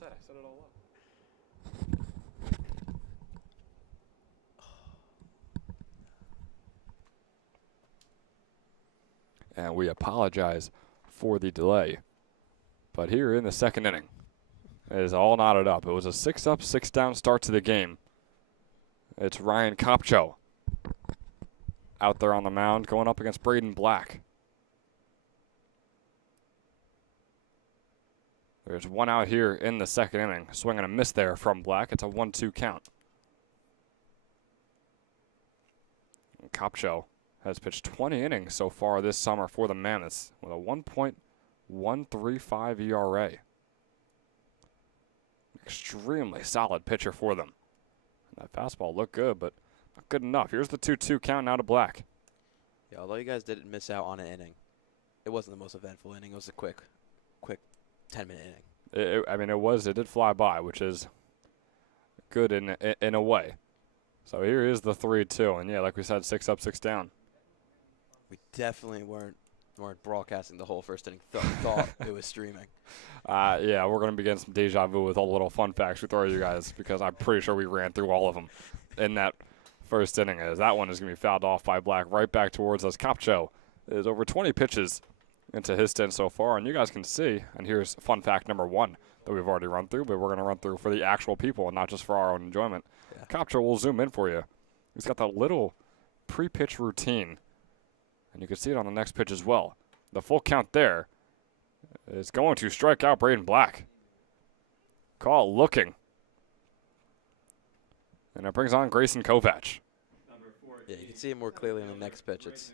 said. I set it all up. And we apologize for the delay. But here in the second inning, it is all knotted up. It was a 6-up, 6-down start to the game. It's Ryan Kopcho out there on the mound going up against Braden Black. There's one out here in the second inning. Swing and a miss there from Black. It's a 1-2 count. And Kopcho has pitched 20 innings so far this summer for the Mammoths with a 1.135 ERA. Extremely solid pitcher for them. That fastball looked good, but not good enough. Here's the 2-2 count now to Black. Yeah, although you guys didn't miss out on an inning, it wasn't the most eventful inning. It was a quick 10-minute inning. It did fly by, which is good in a way. So here is the 3-2, and yeah, like we said, 6-up, 6-down. We definitely weren't broadcasting the whole first inning. Thought it was streaming. Yeah, we're going to be getting some deja vu with all the little fun facts we throw at you guys because I'm pretty sure we ran through all of them in that first inning. As that one is going to be fouled off by Black right back towards us. Kopcho is over 20 pitches into his stint so far, and you guys can see, and here's fun fact number 1 that we've already run through, but we're going to run through for the actual people and not just for our own enjoyment. Yeah. Kopcho will zoom in for you. He's got that little pre-pitch routine, and you can see it on the next pitch as well. The full count there is going to strike out Braden Black. Call looking. And it brings on Grayson Kovac. Yeah, you can see it more clearly in the next pitch. It's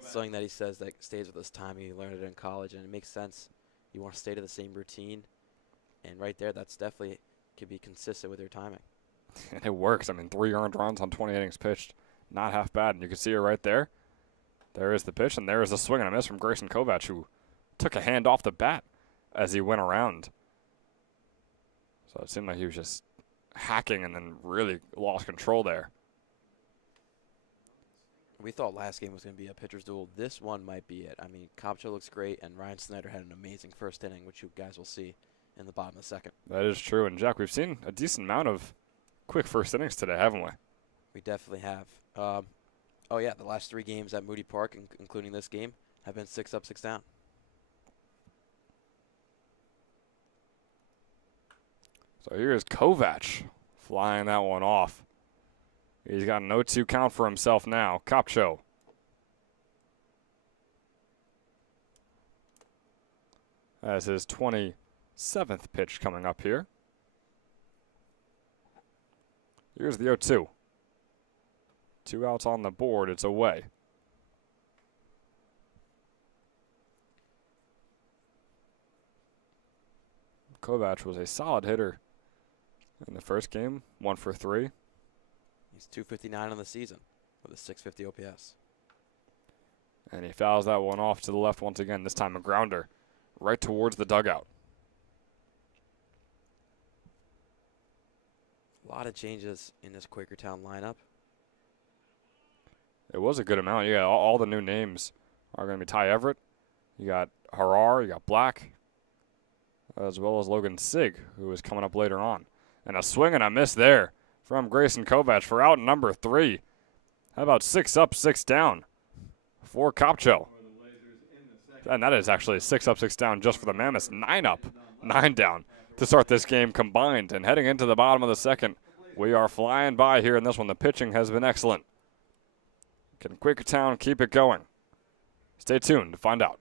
something that he says that stays with his time. He learned it in college, and it makes sense. You want to stay to the same routine. And right there, that's definitely could be consistent with your timing. And it works. 3 earned runs on 20 innings pitched. Not half bad. And you can see it right there. There is the pitch, and there is the swing and a miss from Grayson Kovac, who took a hand off the bat as he went around. So it seemed like he was just hacking and then really lost control there. We thought last game was going to be a pitcher's duel. This one might be it. Kopcho looks great, and Ryan Snyder had an amazing first inning, which you guys will see in the bottom of the second. That is true. And, Jack, we've seen a decent amount of quick first innings today, haven't we? We definitely have. Oh, yeah, the last 3 games at Moody Park, including this game, have been 6-up, 6-down. So here's Kovac flying that one off. He's got an 0-2 count for himself now. Kopcho. As his 27th pitch coming up here. Here's the 0-2. 2 outs on the board. It's away. Kovac was a solid hitter in the first game. 1 for 3. He's .259 on the season with a .650 OPS. And he fouls that one off to the left once again, this time a grounder right towards the dugout. A lot of changes in this Quakertown lineup. It was a good amount. Yeah, all the new names are going to be Ty Everett. You got Harar, you got Black, as well as Logan Sig, who is coming up later on. And a swing and a miss there from Grayson Kovac for out number 3. How about 6-up, 6-down for Kopcho? And that is actually 6-up, 6-down just for the Mammoths. 9-up, 9-down to start this game combined. And heading into the bottom of the second, we are flying by here in this one. The pitching has been excellent. Can Quakertown keep it going? Stay tuned to find out.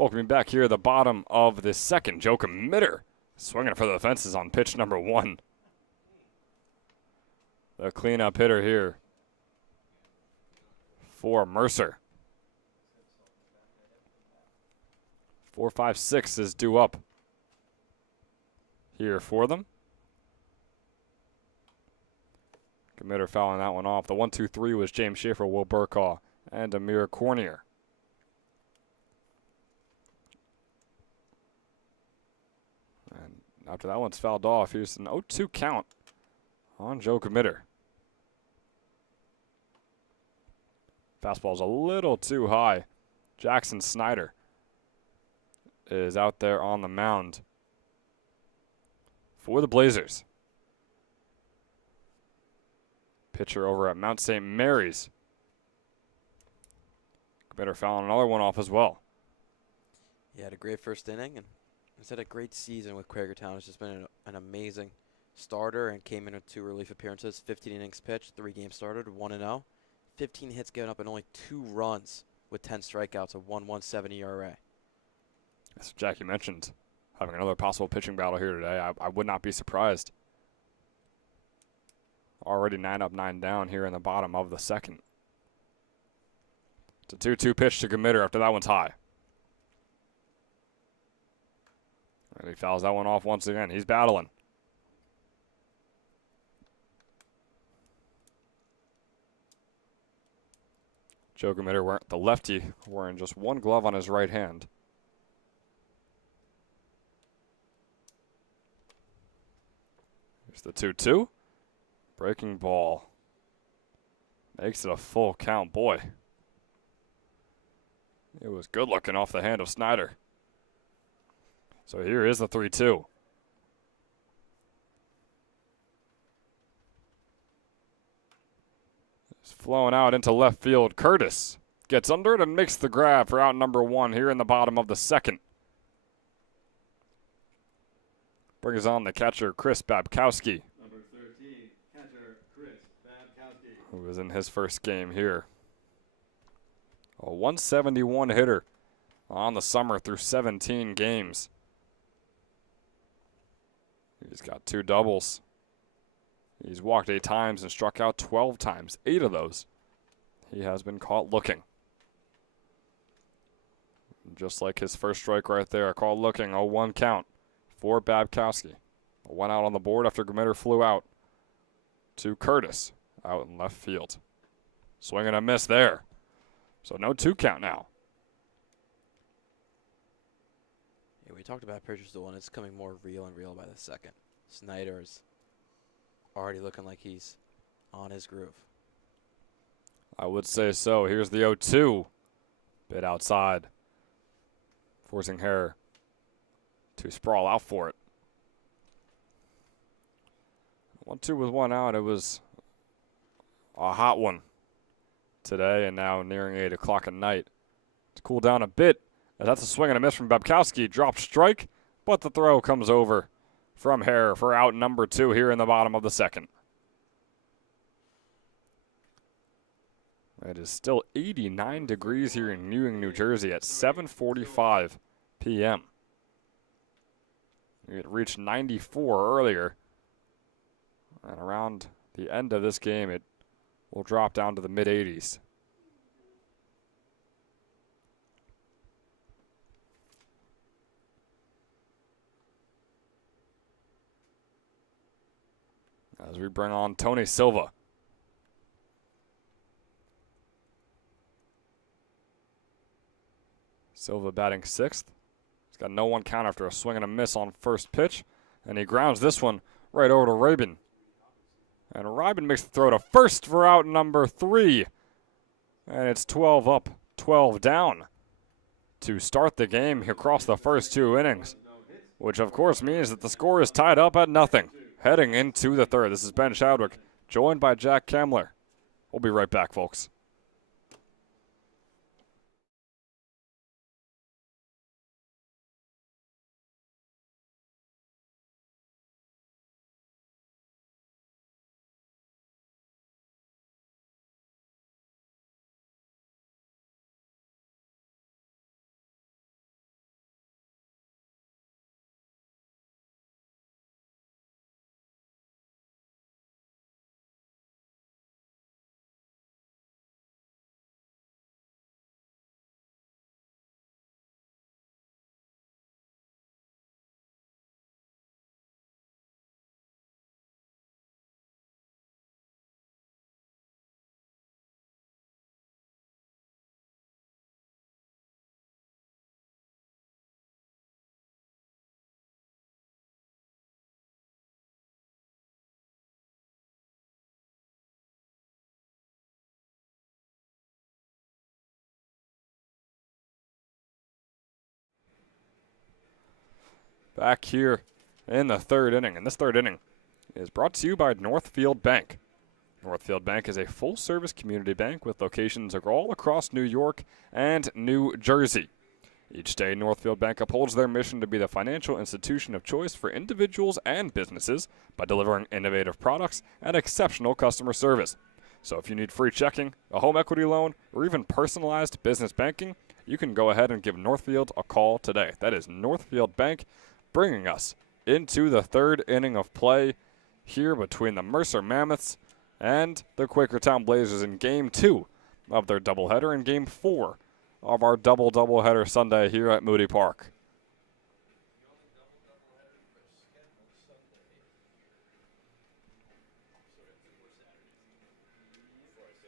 Welcome back here at the bottom of the second. Joe Committer swinging for the fences on pitch number 1. The cleanup hitter here for Mercer. 4-5-6 is due up here for them. Committer fouling that one off. The 1-2-3 was James Schaefer, Will Burkaw, and Amir Cornier. And after that one's fouled off, here's an 0-2 count on Joe Committer. Fastball's a little too high. Jackson Snyder is out there on the mound for the Blazers. Pitcher over at Mount St. Mary's. Committer fouling another one off as well. He had a great first inning, and he's had a great season with Quakertown. It's just been an amazing starter and came in with 2 relief appearances, 15 innings pitched, 3 games started, 1-0. 15 hits given up and only 2 runs with 10 strikeouts, a 1.17 ERA. As Jackie mentioned, having another possible pitching battle here today. I would not be surprised. Already 9 up, 9 down here in the bottom of the second. It's a 2-2 pitch to Committer after that one's high. And he fouls that one off once again. He's battling. Joe Committer, the lefty, wearing just 1 glove on his right hand. Here's the 2-2. Breaking ball. Makes it a full count. Boy, it was good looking off the hand of Snyder. So here is the 3-2. It's flowing out into left field. Curtis gets under it and makes the grab for out number 1 here in the bottom of the second. Brings on the catcher, Chris Babkowski. Number 13, catcher Chris Babkowski. Who was in his first game here. A 171 hitter on the summer through 17 games. He's got 2 doubles. He's walked 8 times and struck out 12 times. 8 of those he has been caught looking. Just like his first strike right there, caught looking, 0-1 count for Babkowski. Went out on the board after Committer flew out to Curtis out in left field. Swing and a miss there. So no 2 count now. Yeah, we talked about pitcher's duel, and it's coming more real and real by the second. Snyder's already looking like he's on his groove. I would say so. Here's the 0-2. Bit outside. Forcing Hare to sprawl out for it. 1-2 with 1 out. It was a hot one today, and now nearing 8 o'clock at night. To cool down a bit, as that's a swing and a miss from Babkowski. Dropped strike, but the throw comes over from Hare for out number 2 here in the bottom of the second. It is still 89 degrees here in Ewing, New Jersey at 7:45 p.m. It reached 94 earlier. And around the end of this game, it will drop down to the mid-80s. As we bring on Tony Silva. Silva batting 6th. He's got no 1 count after a swing and a miss on first pitch. And he grounds this one right over to Rabin. And Rabin makes the throw to first for out number 3. And it's 12 up, 12 down to start the game across the first 2 innings. Which, of course, means that the score is tied up at nothing heading into the third. This is Ben Shadwick, joined by Jack Kemler. We'll be right back, folks. back here in the third inning. And this third inning is brought to you by Northfield Bank. Northfield Bank is a full-service community bank with locations all across New York and New Jersey. Each day, Northfield Bank upholds their mission to be the financial institution of choice for individuals and businesses by delivering innovative products and exceptional customer service. So if you need free checking, a home equity loan, or even personalized business banking, you can go ahead and give Northfield a call today. That is Northfield Bank, bringing us into the third inning of play here between the Mercer Mammoths and the Quakertown Blazers in Game 2 of their doubleheader and Game 4 of our doubleheader Sunday here at Moody Park.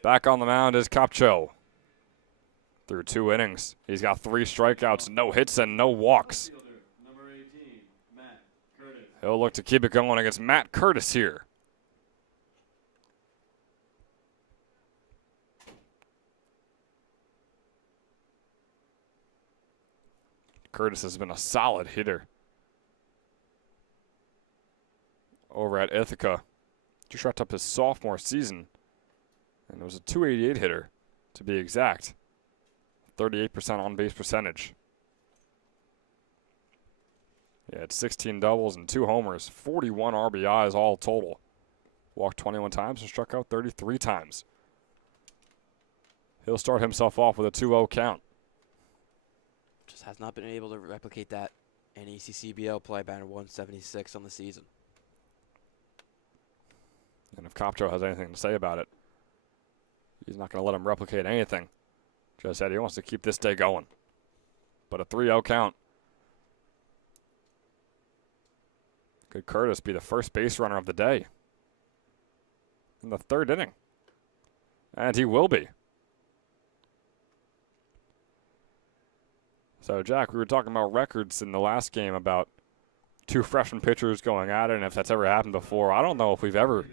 Back on the mound is Capcho. Through 2 innings, he's got 3 strikeouts, no hits, and no walks. Number 18, Matt Curtis. He'll look to keep it going against Matt Curtis here. Curtis has been a solid hitter over at Ithaca. Just wrapped up his sophomore season, and it was a .288 hitter, to be exact. 38% on-base percentage. He had 16 doubles and 2 homers, 41 RBIs all total. Walked 21 times and struck out 33 times. He'll start himself off with a 2-0 count. Just has not been able to replicate that in ECCBL play, batting 176 on the season. And if Capcho has anything to say about it, he's not going to let him replicate anything. Just said he wants to keep this day going. But a 3-0 count. Could Curtis be the first base runner of the day in the third inning? And he will be. So, Jack, we were talking about records in the last game about 2 freshman pitchers going at it, and if that's ever happened before. I don't know if we've ever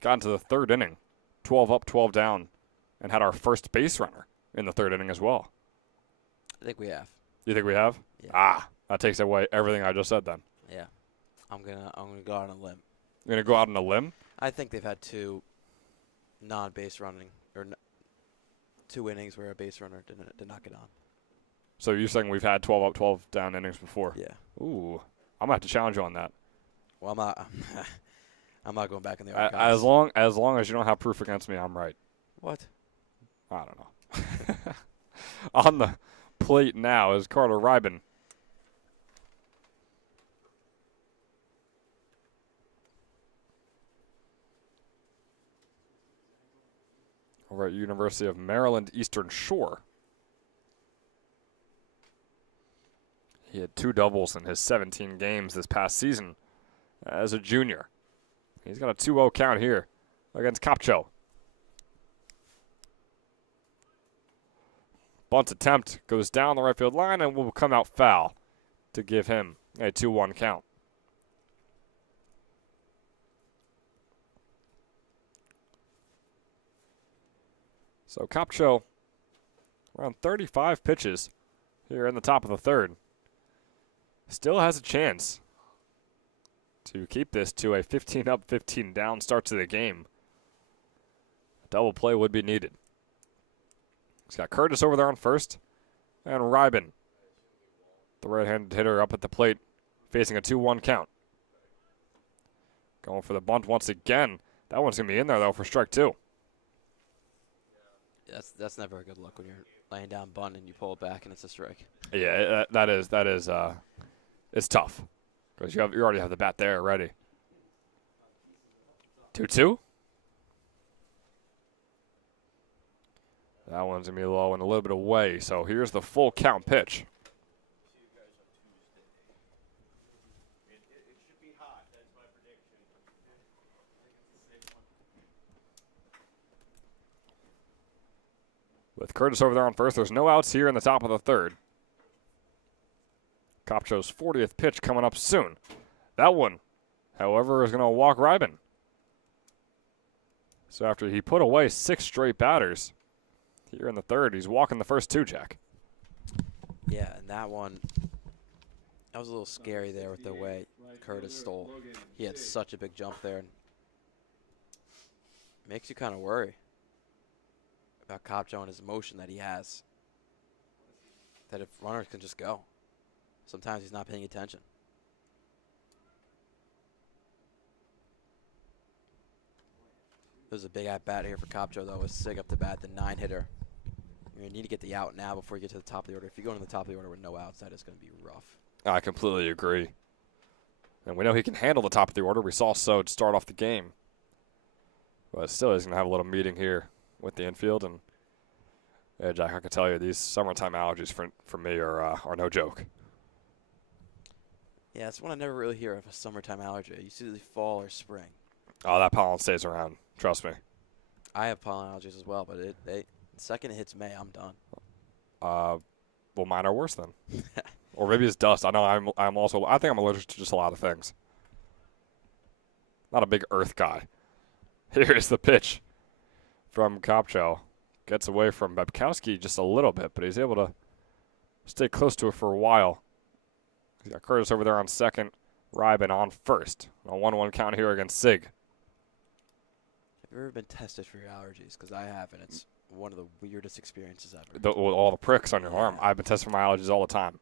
gotten to the third inning, 12 up, 12 down, and had our first base runner in the third inning as well. I think we have. You think we have? Yeah. Ah, that takes away everything I just said then. Yeah. I'm gonna go out on a limb. You're going to go out on a limb? I think they've had 2 non-base running, or 2 innings where a base runner did not get on. So you're saying we've had 12 up, 12 down innings before? Yeah. Ooh, I'm going to have to challenge you on that. Well, I'm not. I'm not going back in the archives. As long as you don't have proof against me, I'm right. What? I don't know. On the plate now is Carter Ryben. Over at University of Maryland Eastern Shore. He had 2 doubles in his 17 games this past season as a junior. He's got a 2-0 count here against Capcho. Bunt attempt goes down the right field line and will come out foul to give him a 2-1 count. So Capcho around 35 pitches here in the top of the third. Still has a chance to keep this to a 15 up, 15 down start to the game. A double play would be needed. He's got Curtis over there on first, and Ryben, the right-handed hitter, up at the plate, facing a 2-1 count. Going for the bunt once again. That one's going to be in there, though, for strike 2. That's never a good look when you're laying down bunt and you pull it back and it's a strike. Yeah, that is it's tough because you already have the bat there ready. 2-2. That one's going to be low and a little bit away, so here's the full count pitch. With Curtis over there on first, there's no outs here in the top of the third. Capcho's 40th pitch coming up soon. That one, however, is going to walk Ryben. So after he put away 6 straight batters, here in the third, he's walking the first 2, Jack. Yeah, and that one, That was a little scary there with the way Curtis stole. He had such a big jump there. And makes you kind of worry about Kopcho and his motion that he has. That if runners can just go, sometimes he's not paying attention. There's a big at-bat here for Kopcho, though, with Sig up to bat, the 9-hitter. You need to get the out now before you get to the top of the order. If you go into the top of the order with no outs, that is going to be rough. I completely agree. And we know he can handle the top of the order. We saw Sode start off the game. But still, he's going to have a little meeting here with the infield. And, yeah, Jack, I can tell you, these summertime allergies for me are no joke. Yeah, it's one I never really hear of, a summertime allergy. It's usually fall or spring. Oh, that pollen stays around. Trust me. I have pollen allergies as well, but the second it hits May, I'm done. Well, mine are worse then. Or maybe it's dust. I know I think I'm allergic to just a lot of things. Not a big earth guy. Here's the pitch from Kopcho. Gets away from Babkowski just a little bit, but he's able to stay close to it for a while. He's got Curtis over there on second, Ryben on first. A 1-1 count here against Sig. Have you ever been tested for your allergies? Because I have, and it's one of the weirdest experiences ever. With all the pricks on your arm. I've been tested for my allergies all the time.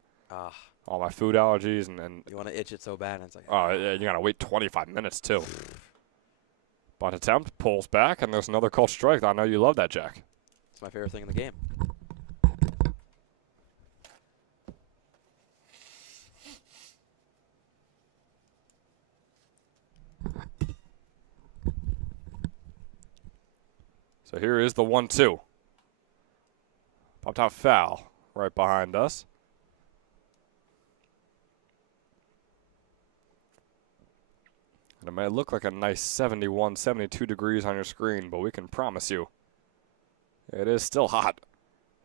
All my food allergies and you want to itch it so bad, and it's like, oh, yeah, you got to wait 25 minutes, too. Bunt attempt, pulls back, and there's another called strike. I know you love that, Jack. it's my favorite thing in the game. So here is the 1-2. Popped out foul right behind us. And it may look like a nice 71, 72 degrees on your screen, but we can promise you it is still hot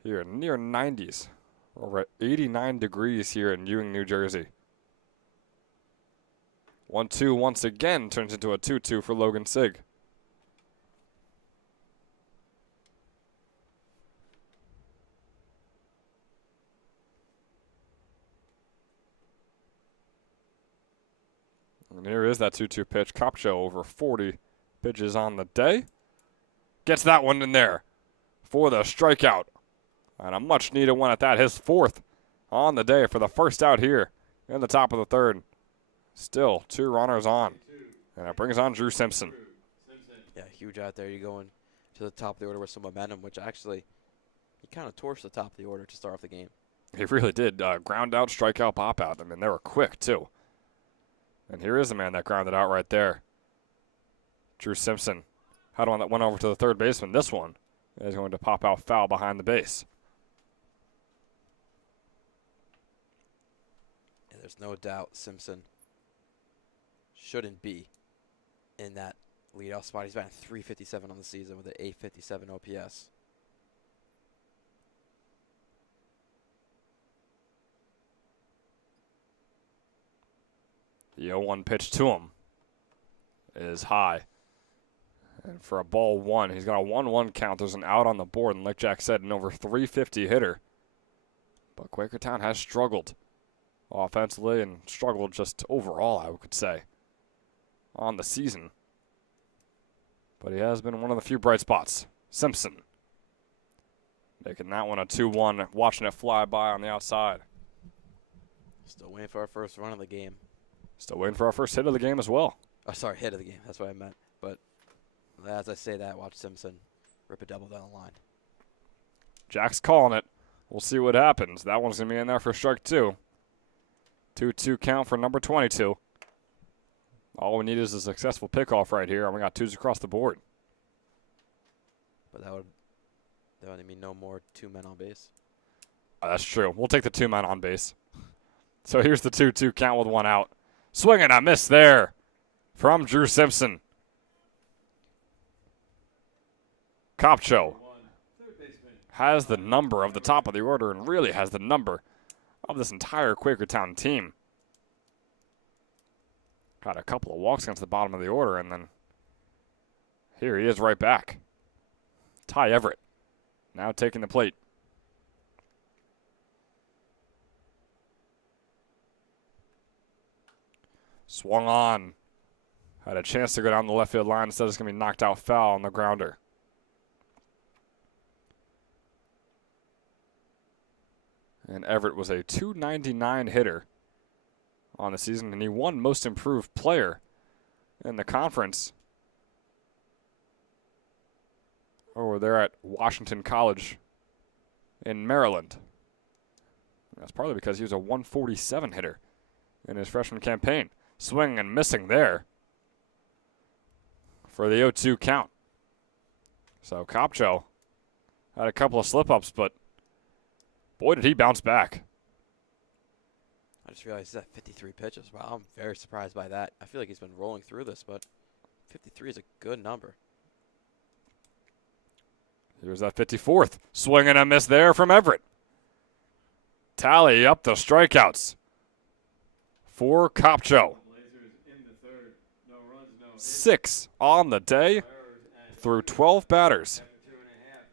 here, near 90s. We're at 89 degrees here in Ewing, New Jersey. 1-2 once again turns into a 2-2 for Logan Sig. And here is that 2-2 pitch. Kopcho over 40 pitches on the day. Gets that one in there for the strikeout. And a much needed one at that. His fourth on the day for the first out here in the top of the third. Still 2 runners on. And it brings on Drew Simpson. Yeah, huge out there. You're going to the top of the order with some momentum, which actually he kind of torched the top of the order to start off the game. He really did. Ground out, strikeout, pop out. I mean, they were quick, too. And here is the man that grounded out right there. Drew Simpson had one that went over to the third baseman. This one is going to pop out foul behind the base. And there's no doubt Simpson shouldn't be in that leadoff spot. He's batting .357 on the season with an .857 OPS. The 0-1 pitch to him is high. And for a ball 1, he's got a 1-1 count. There's an out on the board, and like Jack said, an over .350 hitter. But Quakertown has struggled offensively and struggled just overall, I could say, on the season. But he has been one of the few bright spots. Simpson making that one a 2-1, watching it fly by on the outside. Still waiting for our first run of the game. Still waiting for our first hit of the game as well. Oh, sorry, hit of the game. That's what I meant. But as I say that, watch Simpson rip a double down the line. Jack's calling it. We'll see what happens. That one's going to be in there for strike 2. 2-2 count for number 22. All we need is a successful pickoff right here, and we got 2s across the board. But that would mean no more 2 men on base. Oh, that's true. We'll take the 2 men on base. So here's the 2-2 count with 1 out. Swing and a miss there from Drew Simpson. Kopcho has the number of the top of the order and really has the number of this entire Quakertown team. Got a couple of walks against the bottom of the order, and then here he is right back. Ty Everett now taking the plate. Swung on. Had a chance to go down the left field line. Instead, it's going to be knocked out foul on the grounder. And Everett was a .299 hitter on the season, and he won Most Improved Player in the conference over there at Washington College in Maryland. That's partly because he was a .147 hitter in his freshman campaign. Swinging and missing there for the 0-2 count. So Kopcho had a couple of slip-ups, but boy, did he bounce back. I just realized he's at 53 pitches. Wow, I'm very surprised by that. I feel like he's been rolling through this, but 53 is a good number. Here's that 54th. Swing and a miss there from Everett. Tally up the strikeouts for Kopcho. Blazers in the third. No runs, no hits. 6 on the day Errors and through 12 batters. after 2.5.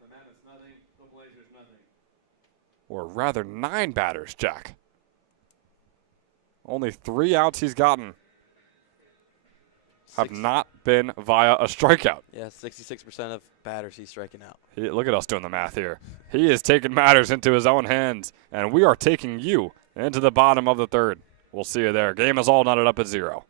The Mammoths nothing. The Blazers nothing. Or rather 9 batters, Jack. Only 3 outs he's gotten have not been via a strikeout. Yeah, 66% of batters he's striking out. Look at us doing the math here. He is taking matters into his own hands, and we are taking you into the bottom of the third. We'll see you there. Game is all knotted up at 0.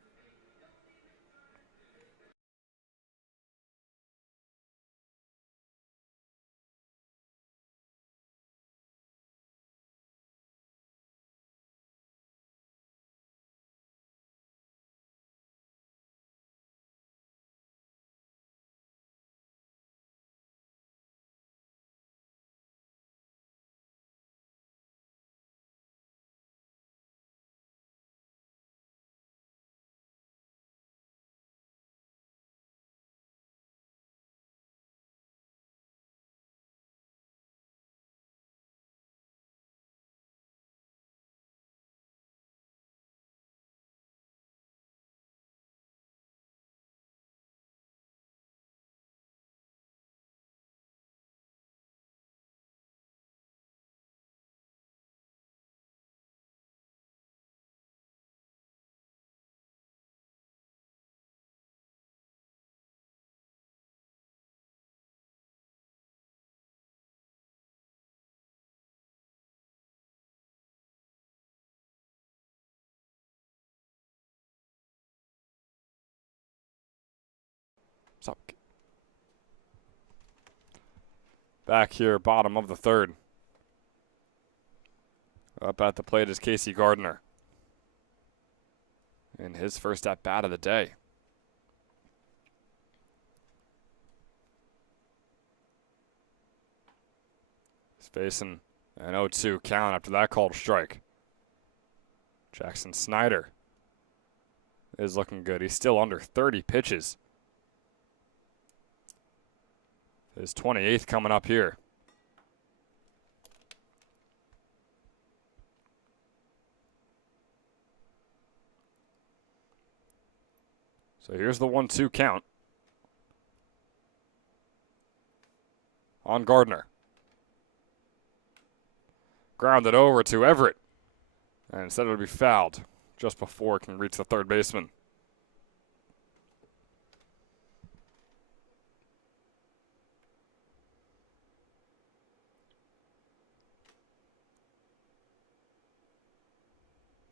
So, back here, bottom of the third. Up at the plate is Casey Gardner in his first at-bat of the day. He's facing an 0-2 count after that called strike. Jackson Snyder is looking good. He's still under 30 pitches. His 28th coming up here. So here's the 1-2 count on Gardner. Grounded over to Everett. And instead it would be fouled just before it can reach the third baseman.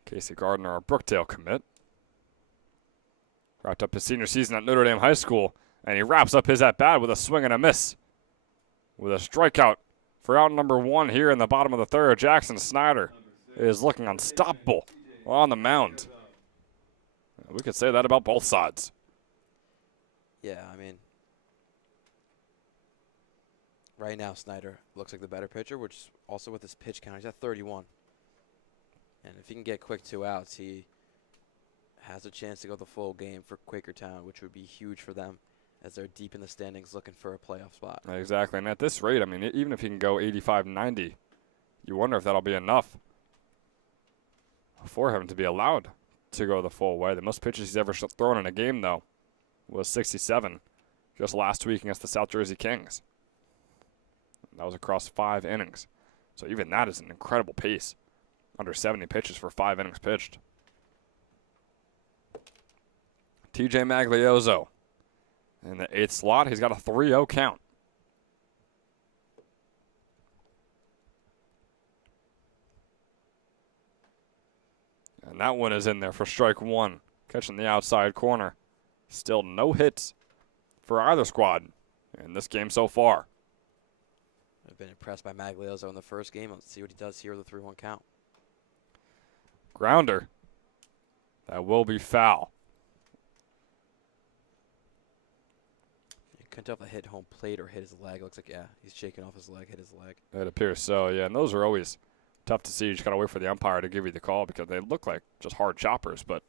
Casey Gardner, a Brookdale commit. Wrapped up his senior season at Notre Dame High School, and he wraps up his at-bat with a swing and a miss. With a strikeout for out number 1 here in the bottom of the third. Jackson Snyder is looking unstoppable on the mound. We could say that about both sides. Yeah, I mean, right now Snyder looks like the better pitcher, which also with his pitch count, he's at 31. And if he can get quick 2 outs, he has a chance to go the full game for Quakertown, which would be huge for them as they're deep in the standings looking for a playoff spot. Exactly, and at this rate, I mean, even if he can go 85-90, you wonder if that'll be enough for him to be allowed to go the full way. The most pitches he's ever thrown in a game, though, was 67 just last week against the South Jersey Kings. That was across 5 innings. So even that is an incredible pace. Under 70 pitches for 5 innings pitched. TJ Magliozzo in the 8th slot. He's got a 3-0 count. And that one is in there for strike one, catching the outside corner. Still no hits for either squad in this game so far. I've been impressed by Magliozzo in the first game. Let's see what he does here with a 3-1 count. Grounder. That will be foul. You couldn't tell if it hit home plate or hit his leg. Looks like, yeah, he's shaking off his leg, hit his leg. It appears so, yeah. And those are always tough to see. You just got to wait for the umpire to give you the call because they look like just hard choppers, but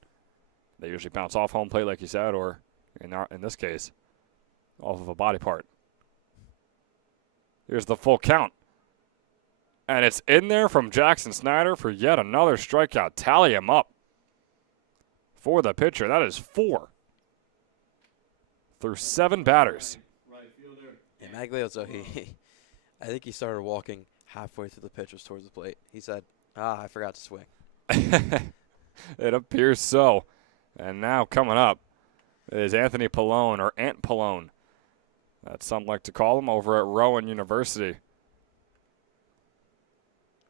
they usually bounce off home plate, like you said, or in this case, off of a body part. Here's the full count. And it's in there from Jackson Snyder for yet another strikeout. Tally him up for the pitcher. That is 4 through 7 batters. Right fielder. And Magliozzo, I think he started walking halfway through the pitches towards the plate. He said, I forgot to swing. It appears so. And now coming up is Anthony Pallone, or Ant Pallone. That's some like to call him, over at Rowan University.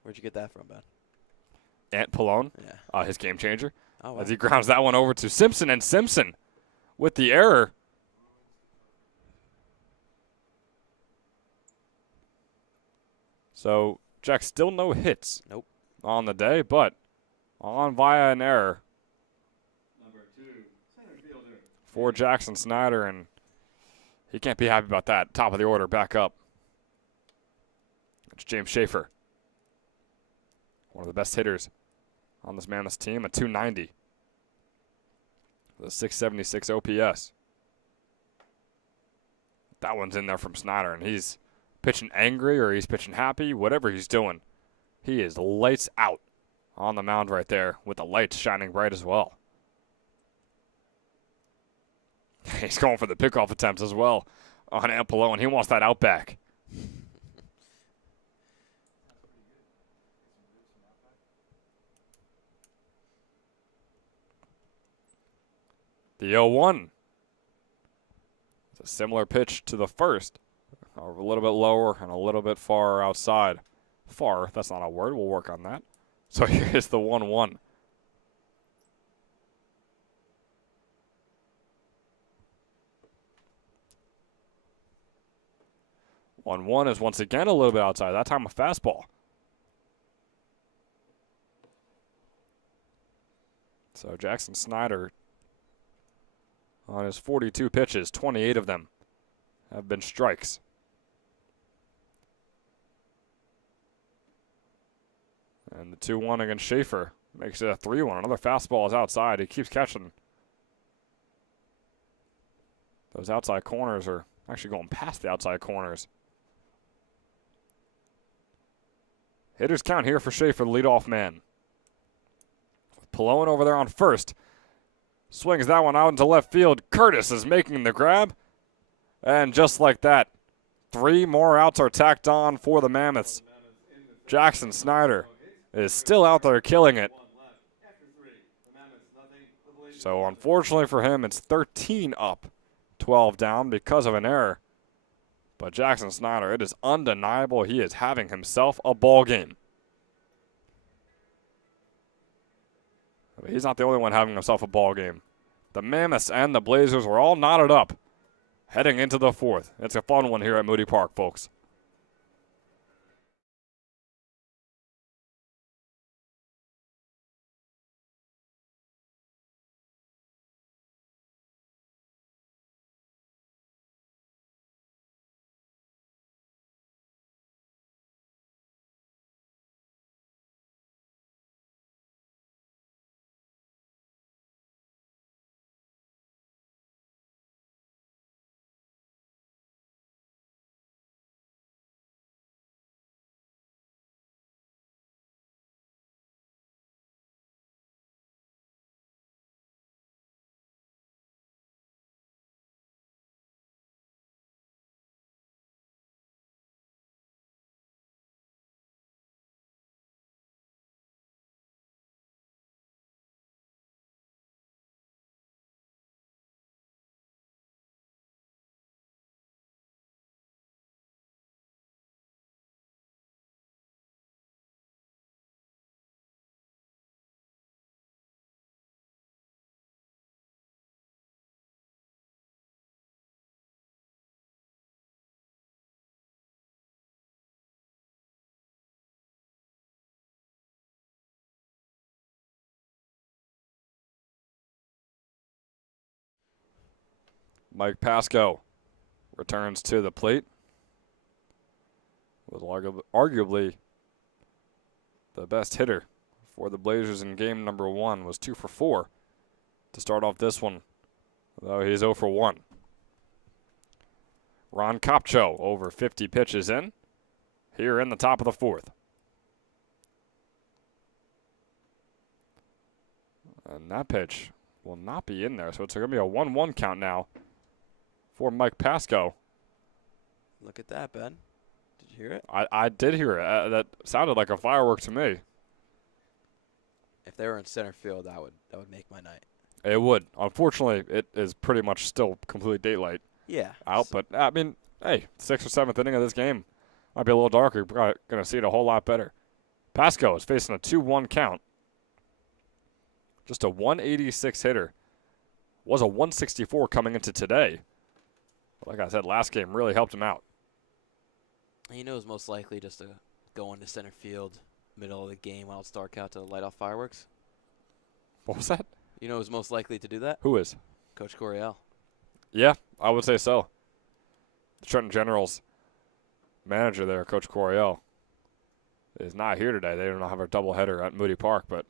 Where'd you get that from, Ben? Ant Pallone, Yeah. his game changer, Oh, wow. as he grounds that one over to Simpson, and Simpson with the error. So, Jack, still no hits Nope. on the day, but on via an error Number 2, center fielder. for Jackson Snyder, and he can't be happy about that. Top of the order, back up. It's James Schaefer, one of the best hitters on this Mammoths team, a 290 with a 676 OPS. That one's in there from Snyder, and he's pitching angry or he's pitching happy, whatever he's doing. He is lights out on the mound right there with the lights shining bright as well. He's going for the pickoff attempts as well on Ampelo, and he wants that out back. The 0-1. It's a similar pitch to the first. A little bit lower and a little bit far outside. Far, that's not a word. We'll work on that. So here's the 1-1. One is once again a little bit outside. That time a fastball. So Jackson Snyder, on his 42 pitches, 28 of them have been strikes. And the 2-1 against Schaefer makes it a 3-1. Another fastball is outside. He keeps catching. Those outside corners are actually going past the outside corners. Hitters count here for Schaefer, the leadoff man. Pallone over there on first. Swings that one out into left field. Curtis is making the grab. And just like that, 3 more outs are tacked on for the Mammoths. Jackson Snyder is still out there killing it. So unfortunately for him, it's 13 up, 12 down because of an error. But Jackson Snyder, it is undeniable he is having himself a ball game. But he's not the only one having himself a ball game. The Mammoths and the Blazers were all knotted up heading into the 4th. It's a fun one here at Moody Park, folks. Mike Pasco returns to the plate with arguably the best hitter for the Blazers in game number 1. Was 2 for 4 to start off this one, though he's 0 for 1. Ron Kopcho over 50 pitches in here in the top of the 4th. And that pitch will not be in there, so it's going to be a 1-1 count now for Mike Pasco. Look at that, Ben. Did you hear it? I did hear it. That sounded like a firework to me. If they were in center field, that would make my night. It would. Unfortunately, it is pretty much still completely daylight Yeah. out, but I mean, hey, 6th or 7th inning of this game might be a little darker. You're probably going to see it a whole lot better. Pasco is facing a 2-1 count. Just a 186 hitter. Was a 164 coming into today. But like I said, last game really helped him out. He knows most likely just to go into center field middle of the game while it's dark out to light off fireworks. What was that? You know who's most likely to do that? Who is? Coach Coryell. Yeah, I would say so. The Trenton Generals manager there, Coach Coryell, is not here today. They don't have a doubleheader at Moody Park, but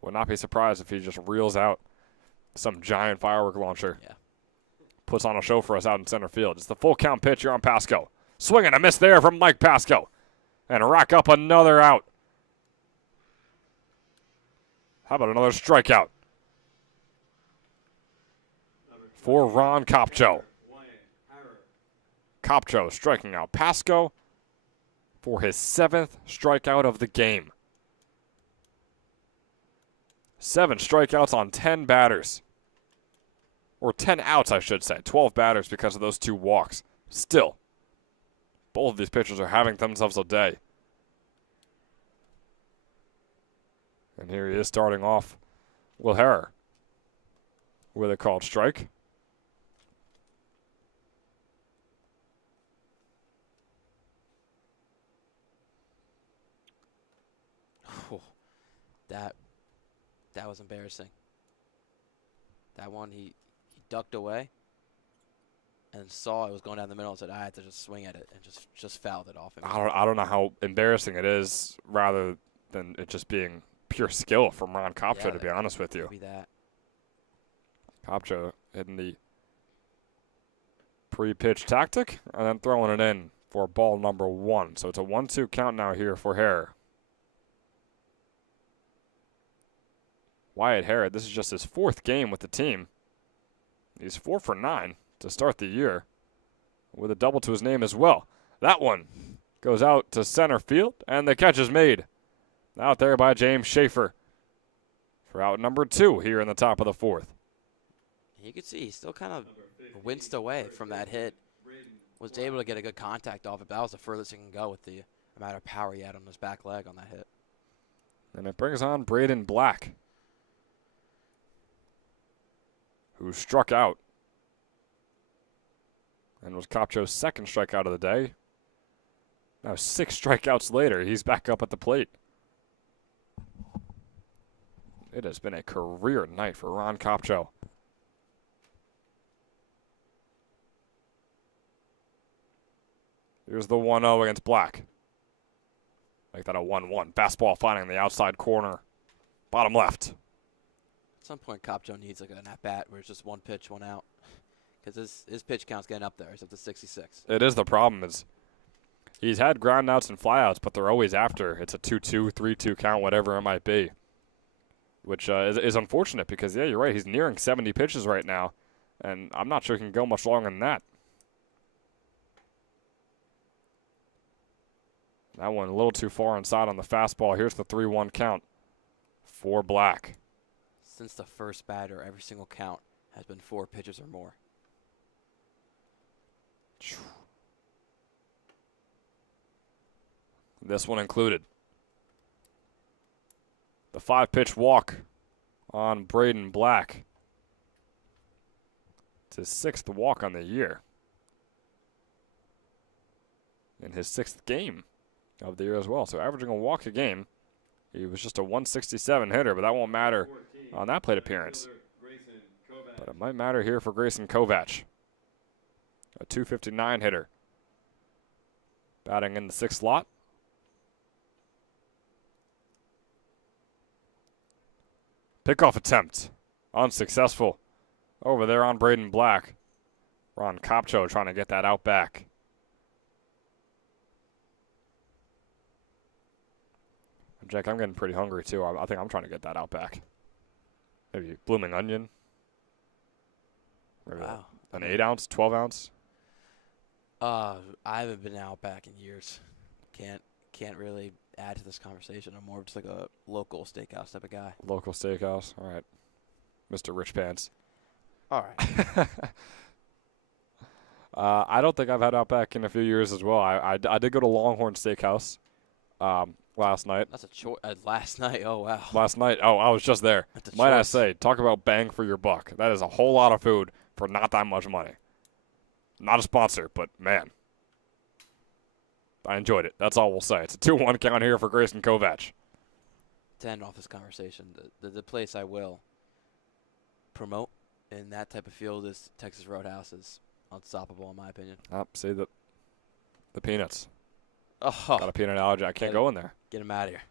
would not be surprised if he just reels out some giant firework launcher. Yeah. Puts on a show for us out in center field. It's the full count pitch here on Pasco. Swing and a miss there from Mike Pasco. And rack up another out. How about another strikeout for Ron Kopcho? Kopcho striking out Pasco for his 7th strikeout of the game. 7 strikeouts on 10 batters. Or 10 outs, I should say. 12 batters because of those 2 walks. Still, both of these pitchers are having themselves a day. And here he is starting off Will Harrer with a called strike. Oh, that was embarrassing. That one, he ducked away and saw it was going down the middle and said, I had to just swing at it, and just fouled it off him. I don't know how embarrassing it is, rather than it just being pure skill from Ron Kopcho, to be honest with you. Maybe that. Kopcho hitting the pre-pitch tactic and then throwing it in for ball number 1. So it's a 1-2 count now here for Harrer. Wyatt Harrer, this is just his 4th game with the team. He's 4 for 9 to start the year with a double to his name as well. That one goes out to center field, and the catch is made out there by James Schaefer for out number 2 here in the top of the 4th. You could see he still kind of winced away from that hit. Was able to get a good contact off it, but that was the furthest he can go with the amount of power he had on his back leg on that hit. And it brings on Braden Black, who struck out and was Kopcho's 2nd strikeout of the day. Now 6 strikeouts later, he's back up at the plate. It has been a career night for Ron Kopcho. Here's the 1-0 against Black. Make that a 1-1. Fastball finding the outside corner. Bottom left. At some point, Kopcho needs like an at-bat where it's just 1 pitch, 1 out. Because his pitch count's getting up there. He's up to 66. It is the problem. Is he's had ground outs and flyouts, but they're always after. It's a 2-2, 3-2 count, whatever it might be. Which is unfortunate because, yeah, you're right. He's nearing 70 pitches right now. And I'm not sure he can go much longer than that. That one a little too far inside on the fastball. Here's the 3-1 count for Black. Since the first batter, every single count has been 4 pitches or more. This one included. The 5-pitch walk on Braden Black. It's his 6th walk on the year. In his 6th game of the year as well. So averaging a walk a game. He was just a 167 hitter, but that won't matter on that plate appearance. But it might matter here for Grayson Kovac. A 259 hitter. Batting in the 6th slot. Pickoff attempt. Unsuccessful. Over there on Braden Black. Ron Kopcho trying to get that out back. Jack, I'm getting pretty hungry too. I think I'm trying to get that out back. Maybe blooming onion. Maybe Wow. an 8-ounce, 12-ounce. I haven't been out back in years. Can't really add to this conversation. I'm more of just like a local steakhouse type of guy. Local steakhouse. All right. Mr. Rich Pants. All right. I don't think I've had Outback in a few years as well. I did go to Longhorn Steakhouse last night. That's a choice. Last night. Oh wow. Last night. Oh, I was just there. That's a Might I choice. say, talk about bang for your buck. That is a whole lot of food for not that much money. Not a sponsor, but man. I enjoyed it. That's all we'll say. It's a 2-1 count here for Grayson Kovac. To end off this conversation, the place I will promote in that type of field is Texas Roadhouse. Is unstoppable in my opinion. See the peanuts. Oh, Got a peanut allergy. I can't go in there. get him out of here.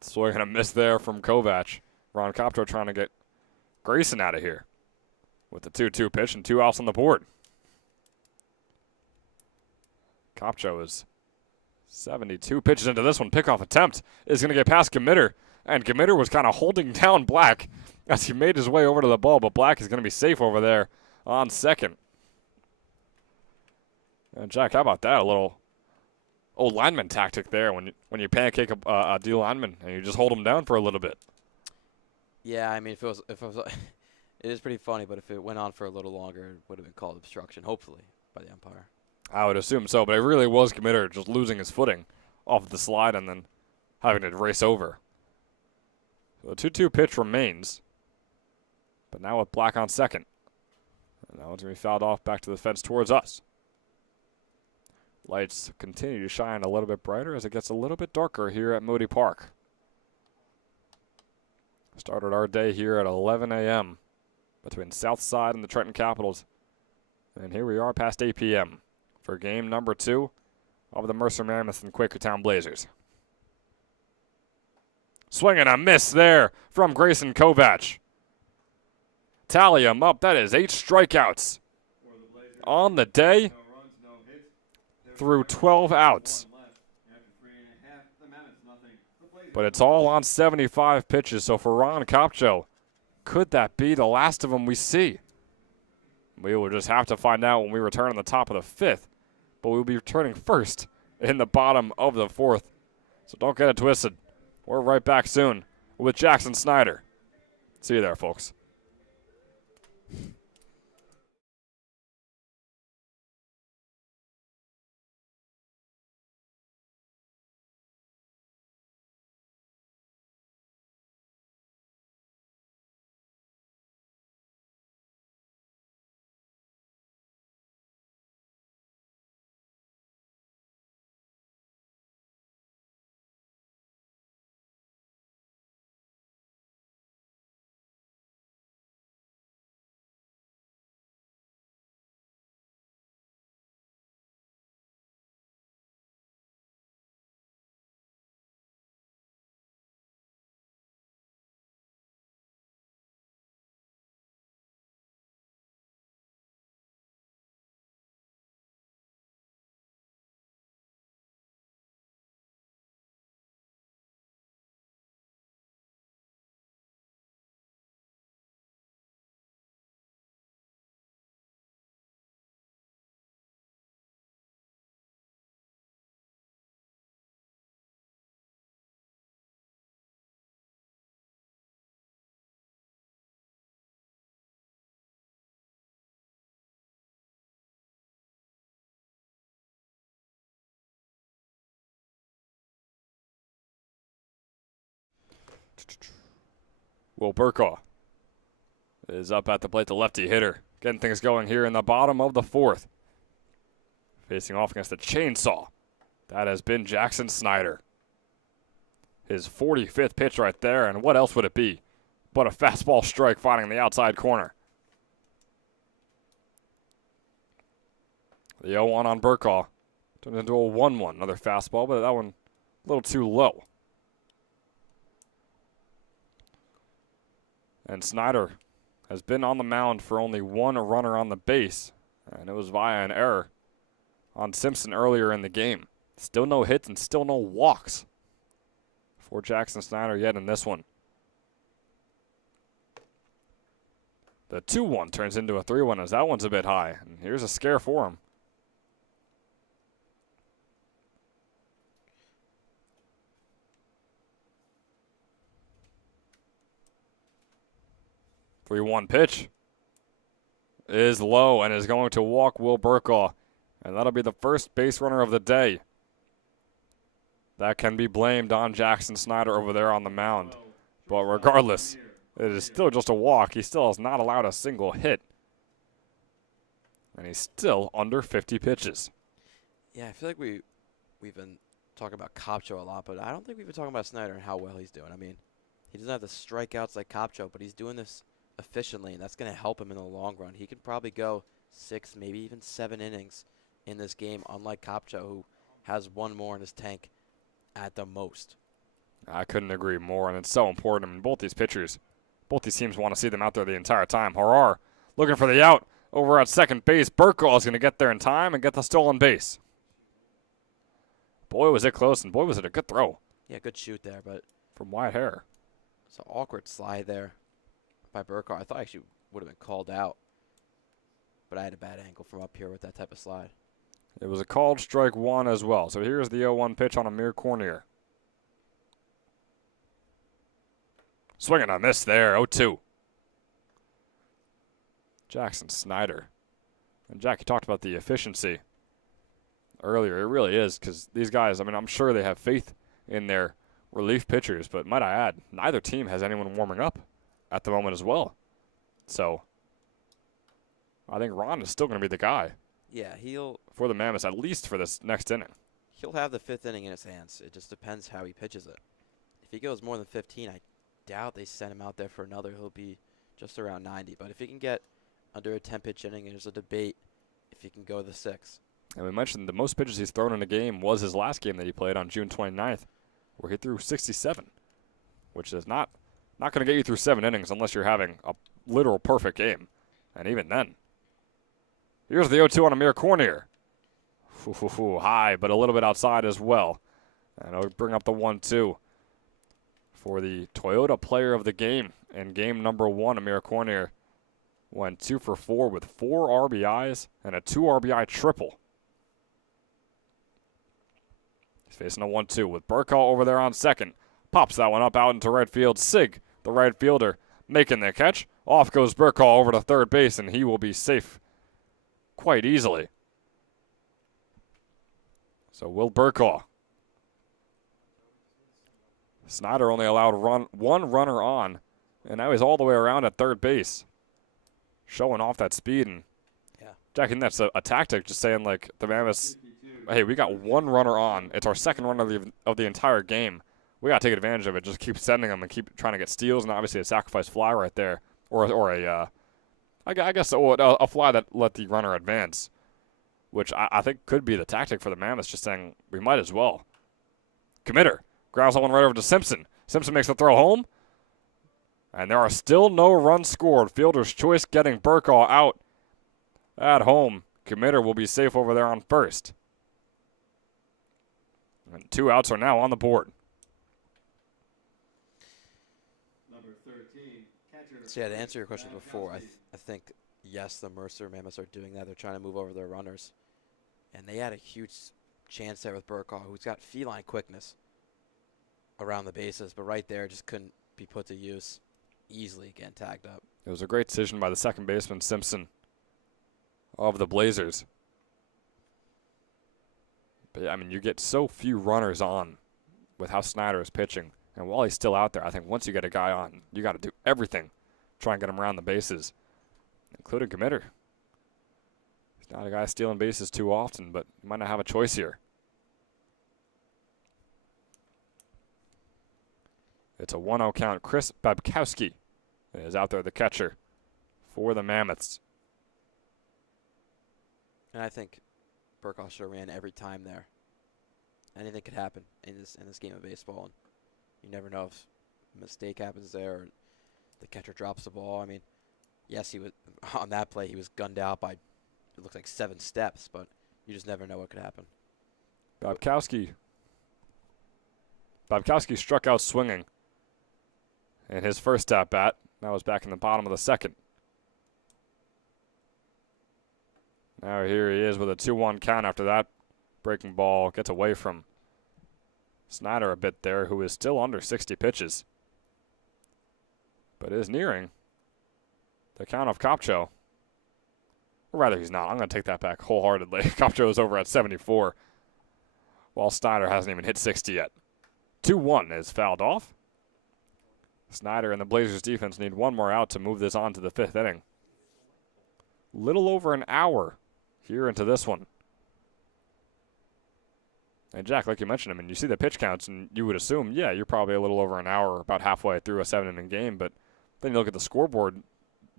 Swing and a miss there from Kovac. Ron Kopcho trying to get Grayson out of here with the 2-2 pitch and 2 outs on the board. Kopcho is 72 pitches into this one. Pickoff attempt is going to get past Gemitter. And Gemitter was kind of holding down Black as he made his way over to the ball, but Black is going to be safe over there on second. And Jack, how about that? A little old lineman tactic there when you pancake a D lineman and you just hold him down for a little bit. Yeah, I mean, if it was, it is pretty funny. But if it went on for a little longer, it would have been called obstruction, hopefully, by the umpire. I would assume so, but it really was Gemitter just losing his footing off the slide and then having to race over. So the 2-2 pitch remains, but now with Black on second. And now it's going to be fouled off back to the fence towards us. Lights continue to shine a little bit brighter as it gets a little bit darker here at Moody Park. Started our day here at 11 a.m. between Southside and the Trenton Capitals. And here we are past 8 p.m. for game number 2 of the Mercer Mammoths and Quakertown Blazers. Swing and a miss there from Grayson Kovac. Tally him up. That is 8 strikeouts For the Blazers, on the day no runs, no hits. There's through 12 outs. 1 left. After 3.5, the Mammoths nothing. The Blazers But it's all on 75 pitches. So for Ron Kopcho, could that be the last of them we see? We will just have to find out when we return in the top of the 5th. But we'll be returning first in the bottom of the 4th. So don't get it twisted. We're right back soon with Jackson Snyder. See you there, folks. Will Burkaw is up at the plate, the lefty hitter. Getting things going here in the bottom of the 4th. Facing off against the chainsaw. That has been Jackson Snyder. His 45th pitch right there, and what else would it be but a fastball strike finding the outside corner. The 0-1 on Burkaw. Turned into a 1-1. Another fastball, but that one a little too low. And Snyder has been on the mound for only one runner on the base, and it was via an error on Simpson earlier in the game. Still no hits and still no walks for Jackson Snyder yet in this one. The 2-1 turns into a 3-1 as that one's a bit high, and here's a scare for him. The 3-1 pitch is low and is going to walk Will Burkaw, and that'll be the first base runner of the day. That can be blamed on Jackson Snyder over there on the mound. But regardless, it is still just a walk. He still has not allowed a single hit. And he's still under 50 pitches. Yeah, I feel like we've been talking about Kopcho a lot, but I don't think we've been talking about Snyder and how well he's doing. I mean, he doesn't have the strikeouts like Kopcho, but he's doing this efficiently, and that's going to help him in the long run. He could probably go 6, maybe even 7 innings in this game, unlike Kopcho, who has one more in his tank at the most. I couldn't agree more, and it's so important. I mean, both these pitchers, both these teams want to see them out there the entire time. Harar looking for the out over at second base. Burkaw is going to get there in time and get the stolen base. Boy, was it close, and boy, was it a good throw. Yeah, good shoot there, but from Wyatt Hare. it's an awkward slide there by Burkaw. I thought actually would have been called out, but I had a bad angle from up here with that type of slide. It was a called strike 1 as well. So here's the 0-1 pitch on Amir Cornier. Swing and a miss there, 0-2. Jackson Snyder. And Jack, you talked about the efficiency earlier. It really is, because these guys, I mean, I'm sure they have faith in their relief pitchers, but might I add, neither team has anyone warming up at the moment as well. So I think Ron is still going to be the guy. Yeah, for the Mammoths, at least for this next inning. He'll have the 5th inning in his hands. It just depends how he pitches it. If he goes more than 15, I doubt they send him out there for another. He'll be just around 90. But if he can get under a 10-pitch inning, there's a debate if he can go the 6. And we mentioned the most pitches he's thrown in a game was his last game that he played on June 29th, where he threw 67, which is not going to get you through 7 innings unless you're having a literal perfect game. And even then. Here's the 0-2 on Amir Cornier. High, but a little bit outside as well. And it'll bring up the 1-2 for the Toyota player of the game. In game number 1, Amir Cornier went 2 for 4 with 4 RBIs and a 2 RBI triple. He's facing a 1-2 with Burkaw over there on second. Pops that one up out into right field. Sig, the right fielder, making the catch. Off goes Burkaw over to third base, and he will be safe quite easily. So Will Burkaw. Snyder only allowed one runner on, and now he's all the way around at third base, showing off that speed. And yeah, Jack, and that's a tactic, just saying like the Mammoths, hey, we got one runner on. It's our second run of the entire game. We got to take advantage of it. Just keep sending them and keep trying to get steals, and obviously a sacrifice fly right there, or I guess a fly that let the runner advance, which I think could be the tactic for the Mammoths, just saying we might as well. Committer grounds that one right over to Simpson. Simpson makes the throw home, and there are still no runs scored. Fielder's choice getting Burkaw out at home. Committer will be safe over there on first. And 2 outs are now on the board. Number 13, catcher. So yeah, to answer your question before, I think, yes, the Mercer Mammoths are doing that. They're trying to move over their runners. And they had a huge chance there with Burkaw, who's got feline quickness around the bases, but right there just couldn't be put to use. Easily getting tagged up. It was a great decision by the second baseman, Simpson, of the Blazers. But yeah, I mean, you get so few runners on with how Snyder is pitching. And while he's still out there, I think once you get a guy on, you got to do everything. Try and get him around the bases, including Committer. He's not a guy stealing bases too often, but he might not have a choice here. It's a 1-0 count. Chris Babkowski is out there, the catcher for the Mammoths. And I think Burkhoff should have ran every time there. Anything could happen in this game of baseball, and you never know if a mistake happens there or the catcher drops the ball. I mean, yes, he was on that play. He was gunned out by, it looks like 7 steps, but you just never know what could happen. Babkowski struck out swinging in his first at bat. That was back in the bottom of the second. Now here he is with a 2-1 count after that. Breaking ball gets away from Snyder a bit there, who is still under 60 pitches, but is nearing the count of Kopcho. Or rather, he's not. I'm going to take that back wholeheartedly. Kopcho is over at 74, while Snyder hasn't even hit 60 yet. 2-1 is fouled off. Snyder and the Blazers defense need one more out to move this on to the 5th inning. Little over an hour here into this one. And Jack, like you mentioned, I mean, you see the pitch counts and you would assume, yeah, you're probably a little over an hour, about halfway through a 7-inning game, but then you look at the scoreboard,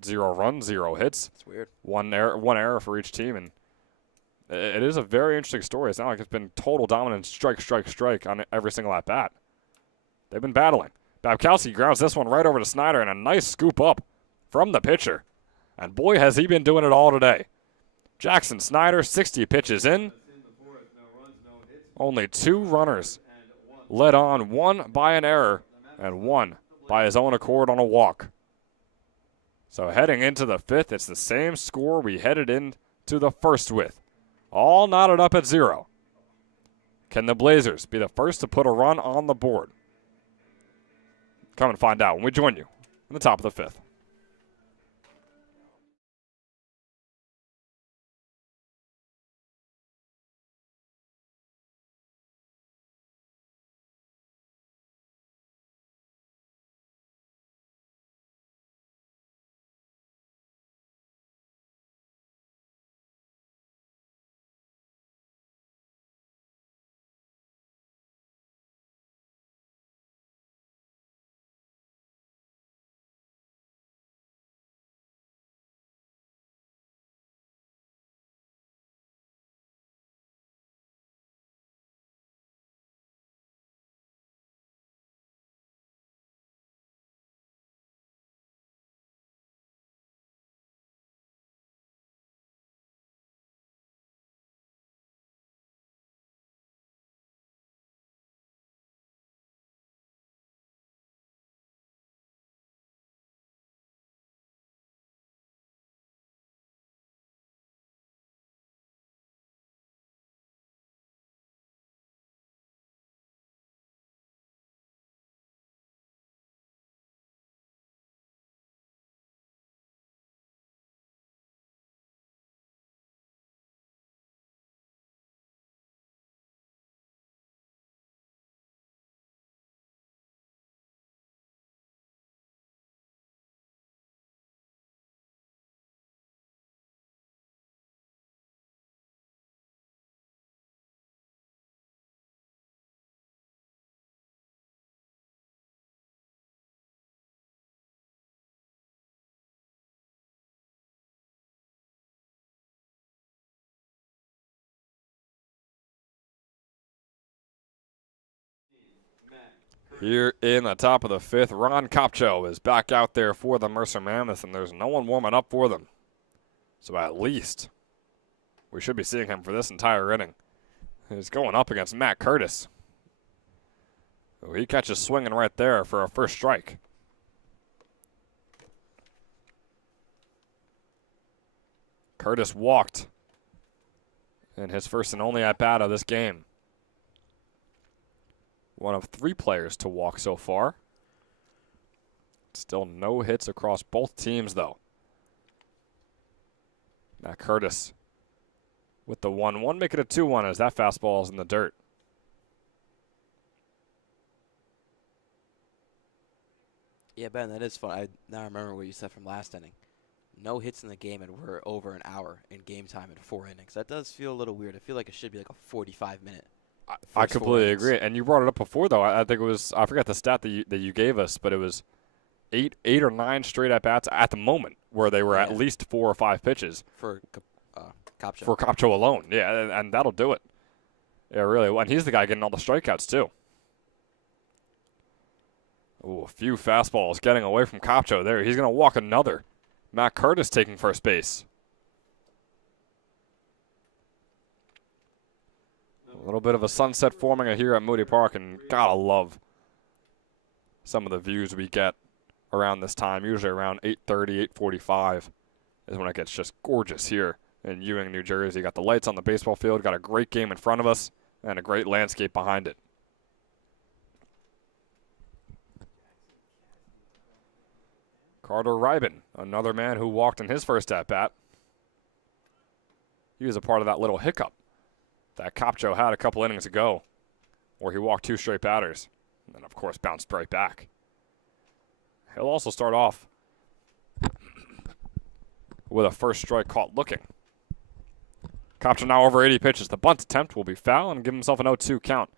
0 runs, 0 hits. It's weird. One error for each team, and it is a very interesting story. It's not like it's been total dominance, strike on every single at-bat. They've been battling. Babkowski grounds this one right over to Snyder, and a nice scoop up from the pitcher. And boy, has he been doing it all today. Jackson Snyder, 60 pitches in. Only 2 runners led on, 1 by an error and 1 by his own accord on a walk. So heading into the 5th, it's the same score we headed into the first with. All knotted up at 0. Can the Blazers be the first to put a run on the board? Come and find out when we join you in the top of the 5th. Here in the top of the 5th, Ron Kopcho is back out there for the Mercer Mammoths, and there's no one warming up for them. So at least we should be seeing him for this entire inning. He's going up against Matt Curtis. Oh, he catches swinging right there for a first strike. Curtis walked in his first and only at-bat of this game. One of 3 players to walk so far. Still no hits across both teams, though. Now Curtis with the 1-1, make it a 2-1 as that fastball is in the dirt. Yeah, Ben, that is fun. I now remember what you said from last inning. No hits in the game, and we're over an hour in game time in 4 innings. That does feel a little weird. I feel like it should be like a 45-minute. I completely agree. And you brought it up before, though. I think it was, I forgot the stat that you gave us, but it was eight or nine straight at-bats at the moment where they were at least 4 or 5 pitches. For Capcho. for Capcho alone. Yeah, and that'll do it. Yeah, really. And he's the guy getting all the strikeouts, too. Ooh, a few fastballs getting away from Capcho there. He's going to walk another. Matt Curtis taking first base. A little bit of a sunset forming here at Moody Park, and gotta love some of the views we get around this time. Usually around 8:30, 8:45 is when it gets just gorgeous here in Ewing, New Jersey. Got the lights on the baseball field, got a great game in front of us, and a great landscape behind it. Carter Ryben, another man who walked in his first at-bat. He was a part of that little hiccup that Capcho had a couple innings ago, where he walked 2 straight batters, and then, of course, bounced right back. He'll also start off with a first strike caught looking. Capcho now over 80 pitches. The bunt attempt will be foul and give himself an 0-2 count.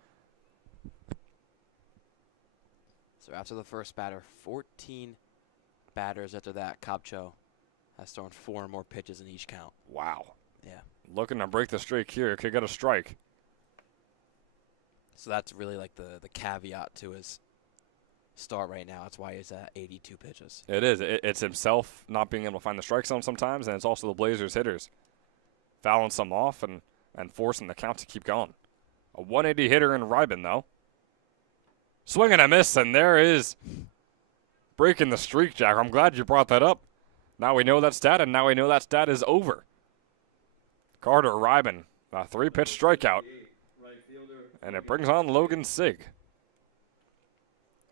So after the first batter, 14 batters after that, Capcho has thrown 4 more pitches in each count. Wow. Yeah. Looking to break the streak here. Could get a strike. So that's really like the caveat to his start right now. That's why he's at 82 pitches. It is. It's himself not being able to find the strike zone sometimes, and it's also the Blazers hitters fouling some off and forcing the count to keep going. A 180 hitter in Ryben, though. Swing and a miss, and there is breaking the streak, Jack. I'm glad you brought that up. Now we know that stat, and now we know that stat is over. Carter Ryben, a 3-pitch strikeout, and it brings on Logan Sigg.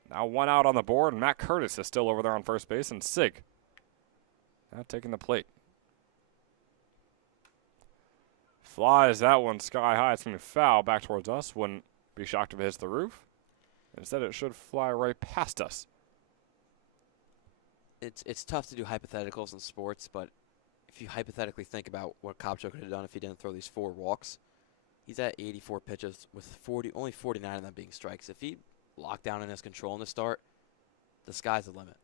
Now 1 out on the board, and Matt Curtis is still over there on first base, and Sigg now taking the plate. Flies that one sky high. It's going to be foul back towards us. Wouldn't be shocked if it hits the roof. Instead, it should fly right past us. It's tough to do hypotheticals in sports, but if you hypothetically think about what Capcho could have done if he didn't throw these 4 walks, he's at 84 pitches with only 49 of them being strikes. If he locked down in his control in the start, the sky's the limit.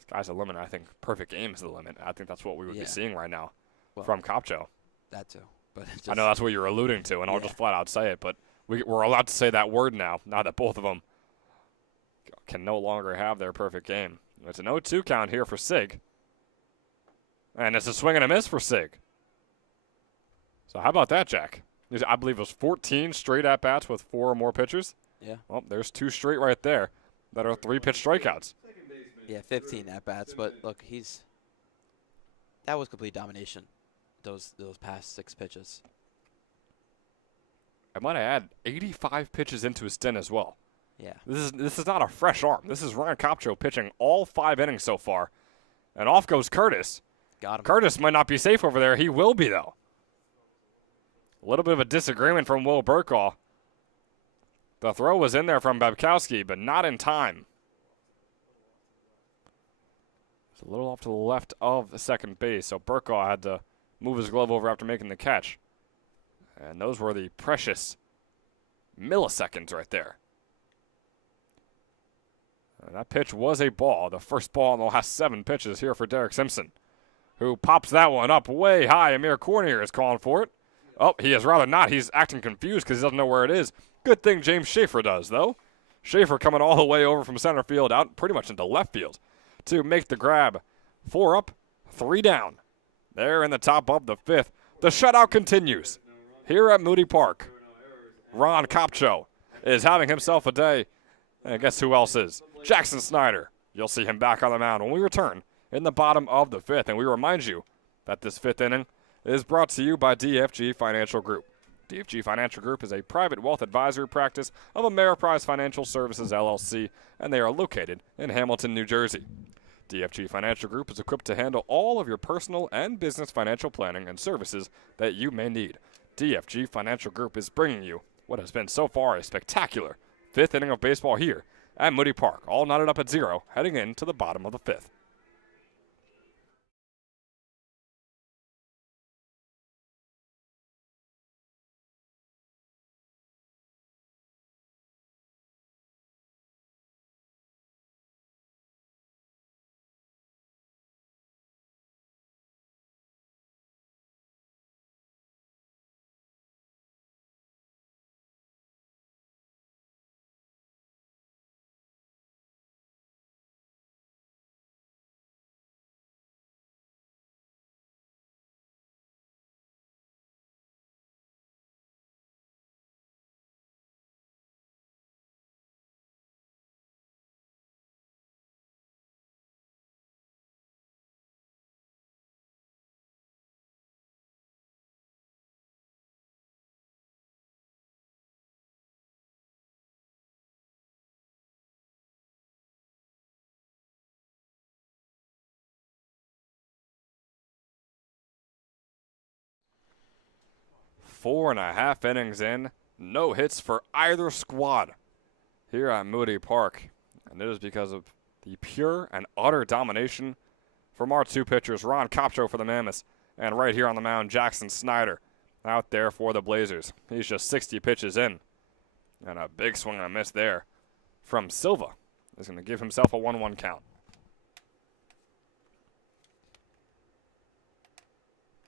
Sky's the limit. I think perfect game is the limit. I think that's what we would be seeing right now Well, from Capcho. That too. But I know that's what you're alluding to, and I'll just flat out say it, but we're allowed to say that word now that both of them can no longer have their perfect game. It's an 0-2 count here for Sigg. And it's a swing and a miss for Sigg. So how about that, Jack? I believe it was 14 straight at-bats with 4 or more pitchers. Yeah. Well, there's 2 straight right there that are 3-pitch strikeouts. Yeah, 15 at-bats, but look, that was complete domination, those past 6 pitches. I might add 85 pitches into his stint as well. Yeah. This is not a fresh arm. This is Ryan Capcho pitching all 5 innings so far. And off goes Curtis. Got him. Curtis might not be safe over there. He will be, though. A little bit of a disagreement from Will Burkaw. The throw was in there from Babkowski, but not in time. It's a little off to the left of the second base, so Burkaw had to move his glove over after making the catch. And those were the precious milliseconds right there. And that pitch was a ball, the first ball in the last 7 pitches here for Derek Simpson, who pops that one up way high. Amir Cornier is calling for it. Oh, he is rather not. He's acting confused because he doesn't know where it is. Good thing James Schaefer does, though. Schaefer coming all the way over from center field out pretty much into left field to make the grab. 4 up, 3 down. There in the top of the 5th. The shutout continues here at Moody Park. Ron Capcho is having himself a day. And guess who else is? Jackson Snyder. You'll see him back on the mound when we return in the bottom of the 5th. And we remind you that this 5th inning is brought to you by DFG Financial Group. DFG Financial Group is a private wealth advisory practice of Ameriprise Financial Services, LLC, and they are located in Hamilton, New Jersey. DFG Financial Group is equipped to handle all of your personal and business financial planning and services that you may need. DFG Financial Group is bringing you what has been so far a spectacular 5th inning of baseball here at Moody Park, all knotted up at 0, heading into the bottom of the 5th. 4.5 innings in. No hits for either squad here at Moody Park. And it is because of the pure and utter domination from our two pitchers, Ron Copcho for the Mammoths, and right here on the mound, Jackson Snyder out there for the Blazers. He's just 60 pitches in. And a big swing and a miss there from Silva. He's going to give himself a 1-1 count.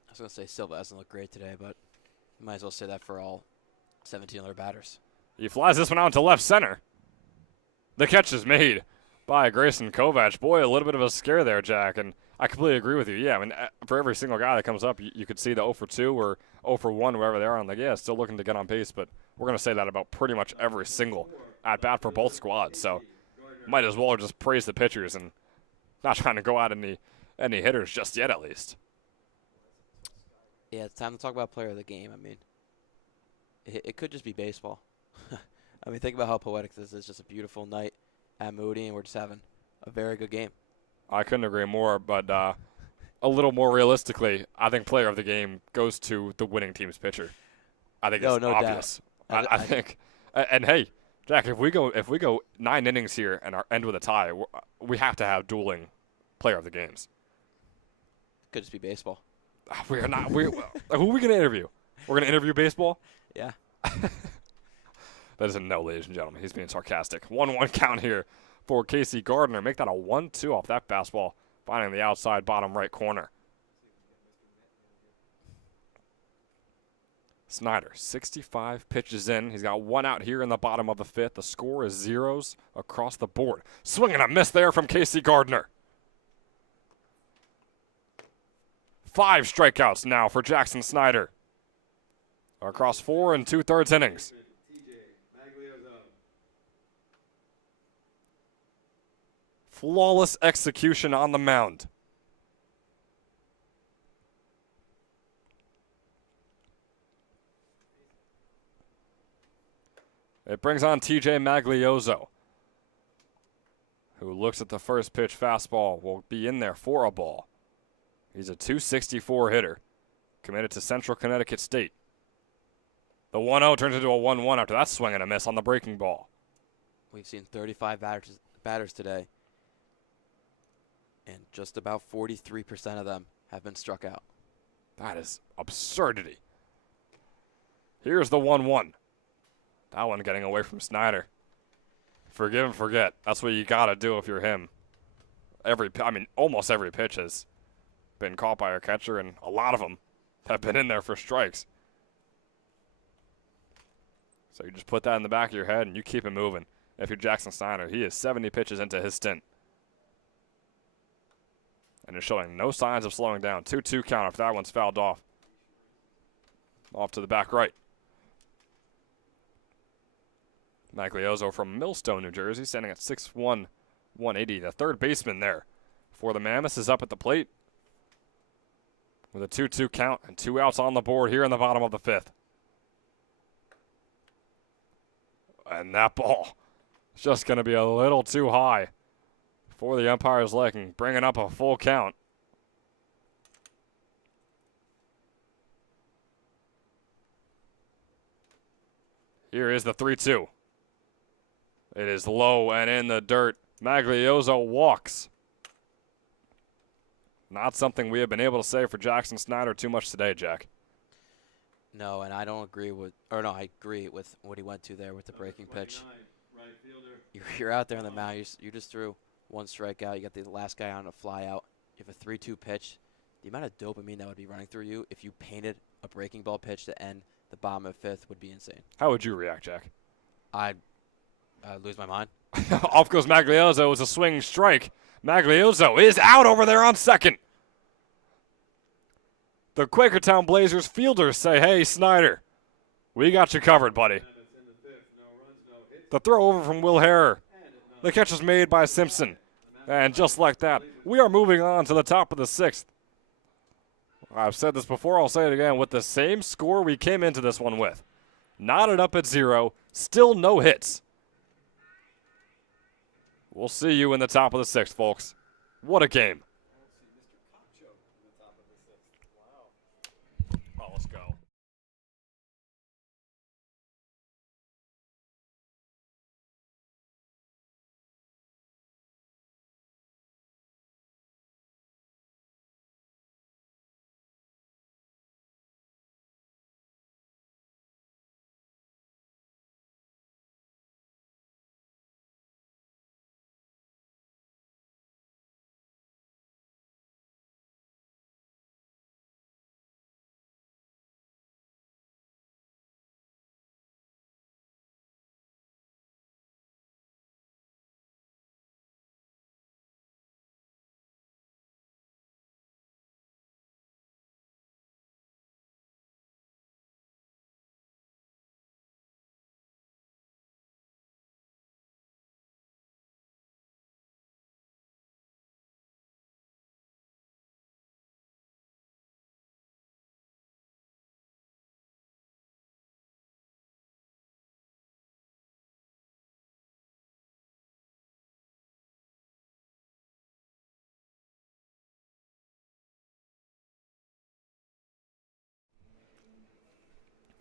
I was going to say Silva hasn't looked great today, but might as well say that for all 17 other batters. He flies this one out to left center. The catch is made by Grayson Kovac. Boy, a little bit of a scare there, Jack, and I completely agree with you. Yeah, I mean, for every single guy that comes up, you could see the 0 for 2 or 0 for 1, wherever they are. I'm like, yeah, still looking to get on pace, but we're going to say that about pretty much every single at-bat for both squads. So might as well just praise the pitchers and not trying to go out any hitters just yet, at least. Yeah, it's time to talk about player of the game. I mean, it could just be baseball. I mean, think about how poetic this is. Just a beautiful night at Moody, and we're just having a very good game. I couldn't agree more, but a little more realistically, I think player of the game goes to the winning team's pitcher. I think it's obvious. I think, and hey, Jack, if we go 9 innings here and end with a tie, we have to have dueling player of the games. Could just be baseball. We are not. Who are we going to interview? We're going to interview baseball? Yeah. That is a no, ladies and gentlemen. He's being sarcastic. 1-1 count here for Casey Gardner. Make that a 1-2 off that fastball, finding the outside bottom right corner. Snyder, 65 pitches in. He's got 1 out here in the bottom of the 5th. The score is 0s across the board. Swing and a miss there from Casey Gardner. 5 strikeouts now for Jackson Snyder across 4 2/3 innings. Flawless execution on the mound. It brings on TJ Magliozzo, who looks at the first pitch fastball, will be in there for a ball. He's a .264 hitter, committed to Central Connecticut State. The 1-0 turns into a 1-1 after that swing and a miss on the breaking ball. We've seen 35 batters today, and just about 43% of them have been struck out. That is absurdity. Here's the 1-1. That one getting away from Snyder. Forgive and forget. That's what you got to do if you're him. Almost every pitch has been caught by our catcher, and a lot of them have been in there for strikes. So you just put that in the back of your head and you keep it moving. If you're Jackson Snyder, he is 70 pitches into his stint. And is showing no signs of slowing down. 2-2 count if that one's fouled off. Off to the back right. Magliozzo from Millstone, New Jersey, standing at 6'1", 180. The third baseman there for the Mammoths is up at the plate with a 2-2 count and 2 outs on the board here in the bottom of the 5th. And that ball is just going to be a little too high for the umpire's liking, bringing up a full count. Here is the 3-2. It is low and in the dirt. Magliozzo walks. Not something we have been able to say for Jackson Snyder too much today, Jack. No, and I agree with what he went to there with the breaking pitch. You're out there on the mound. You just threw 1 strikeout. You got the last guy on a fly out. You have a 3-2 pitch. The amount of dopamine that would be running through you if you painted a breaking ball pitch to end the bottom of 5th would be insane. How would you react, Jack? I'd lose my mind. Off goes Magliozzo. It's a swing strike. Magliozzo is out over there on second. The Quakertown Blazers fielders say, hey, Snyder, we got you covered, buddy. The throw over from Will Harrer. The catch is made by Simpson. And just like that, we are moving on to the top of the 6th. I've said this before, I'll say it again, with the same score we came into this one with. Knotted up at 0, still no hits. We'll see you in the top of the 6th, folks. What a game.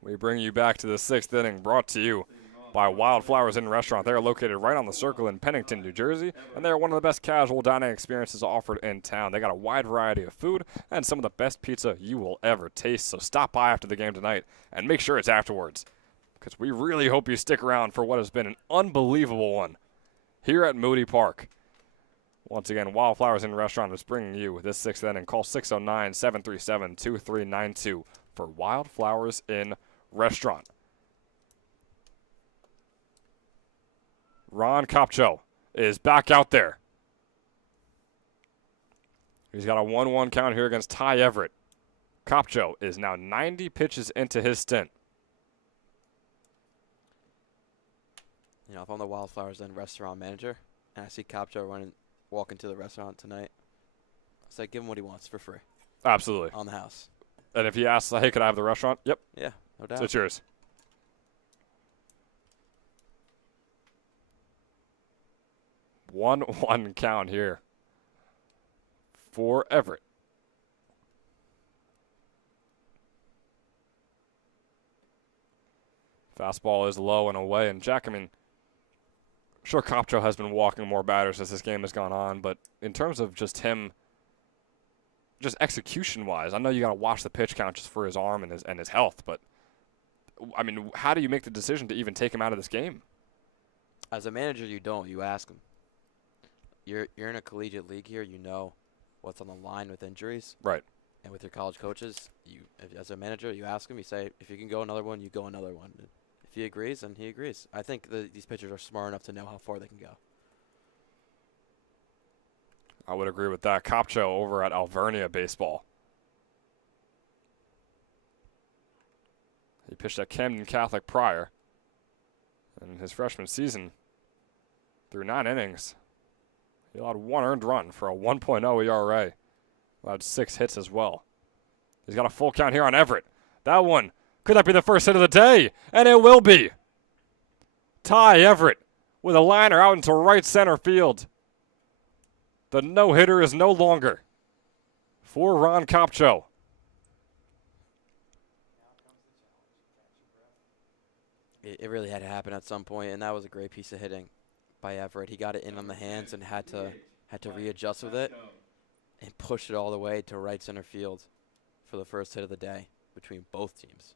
We bring you back to the 6th inning, brought to you by Wildflowers Inn Restaurant. They are located right on the Circle in Pennington, New Jersey, and they are one of the best casual dining experiences offered in town. They got a wide variety of food and some of the best pizza you will ever taste. So stop by after the game tonight and make sure it's afterwards, because we really hope you stick around for what has been an unbelievable one here at Moody Park. Once again, Wildflowers Inn Restaurant is bringing you this 6th inning. Call 609-737-2392 for Wildflowers Inn Restaurant. Ron Kopcho is back out there. He's got a 1-1 count here against Ty Everett. Kopcho is now 90 pitches into his stint. You know, if I'm the Wildflowers Inn restaurant manager and I see Kopcho walk into the restaurant tonight, I say give him what he wants for free. Absolutely. On the house. And if he asks, hey, can I have the restaurant? Yep. Yeah, no doubt. So it's yours. One count here for Everett. Fastball is low and away. And Jack, I mean, sure, Kopcho has been walking more batters as this game has gone on, but in terms of just him, just execution-wise, I know you got to watch the pitch count just for his arm and his health, but I mean, how do you make the decision to even take him out of this game? As a manager, you don't. You ask him. You're in a collegiate league here. You know what's on the line with injuries. Right. And with your college coaches, as a manager, you ask him. You say, if you can go another one, you go another one. If he agrees, then he agrees. I think these pitchers are smart enough to know how far they can go. I would agree with that. Kopcho over at Alvernia Baseball. He pitched at Camden Catholic prior. In his freshman season, through 9 innings, he allowed 1 earned run for a 1.0 ERA. Allowed 6 hits as well. He's got a full count here on Everett. That one, could that be the first hit of the day? And it will be. Ty Everett with a liner out into right center field. The no-hitter is no longer for Ron Kopcho. It really had to happen at some point, and that was a great piece of hitting by Everett. He got it in on the hands and had to readjust with it and push it all the way to right center field for the first hit of the day between both teams.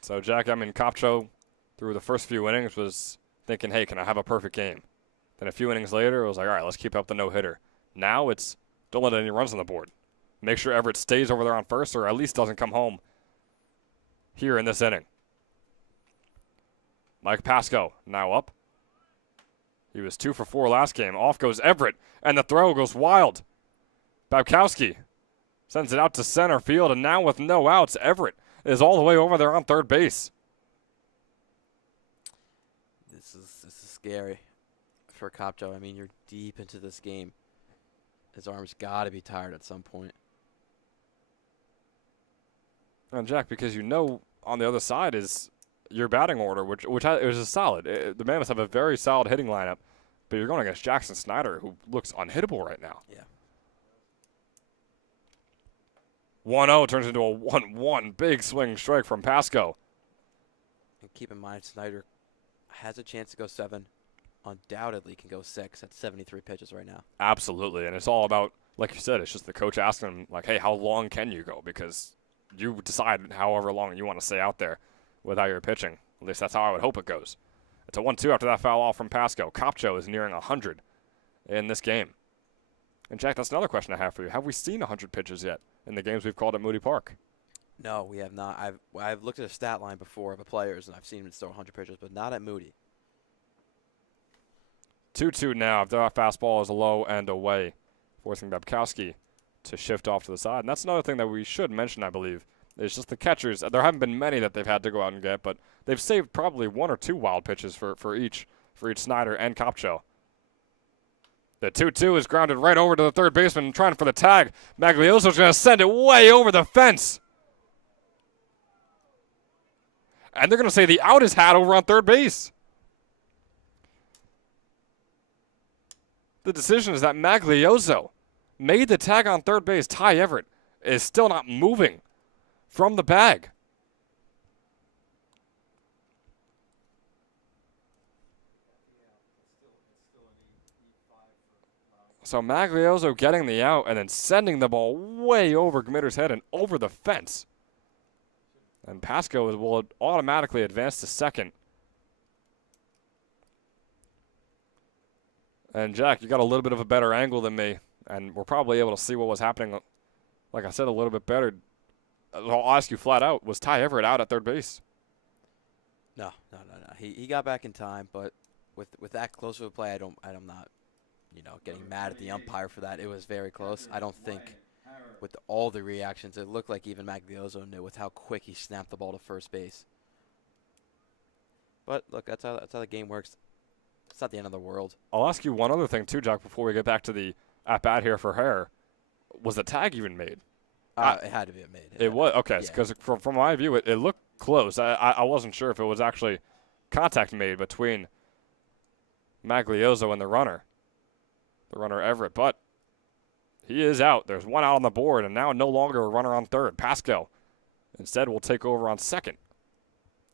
So, Jack, I mean, Kopcho, through the first few innings, was thinking, hey, can I have a perfect game? Then a few innings later, it was like, all right, let's keep up the no-hitter. Now it's don't let any runs on the board. Make sure Everett stays over there on first or at least doesn't come home here in this inning. Mike Pasco now up. He was 2 for 4 last game. Off goes Everett, and the throw goes wild. Babkowski sends it out to center field, and now with no outs, Everett is all the way over there on third base. This is scary for Kopcho. I mean, you're deep into this game. His arm's got to be tired at some point. And Jack, because you know on the other side is your batting order, which is solid. The Mammoths have a very solid hitting lineup, but you're going against Jackson Snyder, who looks unhittable right now. Yeah. 1-0 turns into a 1-1. Big swing strike from Pasco. And keep in mind, Snyder has a chance to go 7. Undoubtedly can go 6 at 73 pitches right now. Absolutely, and it's all about, like you said, it's just the coach asking him, like, hey, how long can you go? Because you decide however long you want to stay out there with how you're pitching. At least that's how I would hope it goes. It's a 1-2 after that foul off from Pasco. Kopcho is nearing 100 in this game. And, Jack, that's another question I have for you. Have we seen 100 pitches yet in the games we've called at Moody Park? No, we have not. I've looked at a stat line before of the players, and I've seen him throw 100 pitches, but not at Moody. 2-2 now after that fastball is low and away, forcing Babkowski to shift off to the side. And that's another thing that we should mention, I believe. It's just the catchers. There haven't been many that they've had to go out and get, but they've saved probably 1 or 2 wild pitches for each Snyder and Kopcho. The 2-2 is grounded right over to the third baseman trying for the tag. Maglioso's going to send it way over the fence. And they're going to say the out is had over on third base. The decision is that Maglioso made the tag on third base. Ty Everett is still not moving from the bag. So Maglioso getting the out and then sending the ball way over Gmitter's head and over the fence. And Pasco will automatically advance to second. And Jack, you got a little bit of a better angle than me, and we're probably able to see what was happening, like I said, a little bit better. I'll ask you flat out, was Ty Everett out at third base? No. He got back in time, but with that close of a play, I'm not, getting mad at the umpire for that. It was very close. I don't think with all the reactions, it looked like even Maglioso knew with how quick he snapped the ball to first base. But look, that's how the game works. It's not the end of the world. I'll ask you one other thing too, Jack, before we get back to the at-bat here for Hare. Was the tag even made? It had to be made. It was? Okay, because from my view, it looked close. I wasn't sure if it was actually contact made between Maglioso and the runner Everett, but he is out. There's one out on the board, and now no longer a runner on third. Pasco instead will take over on second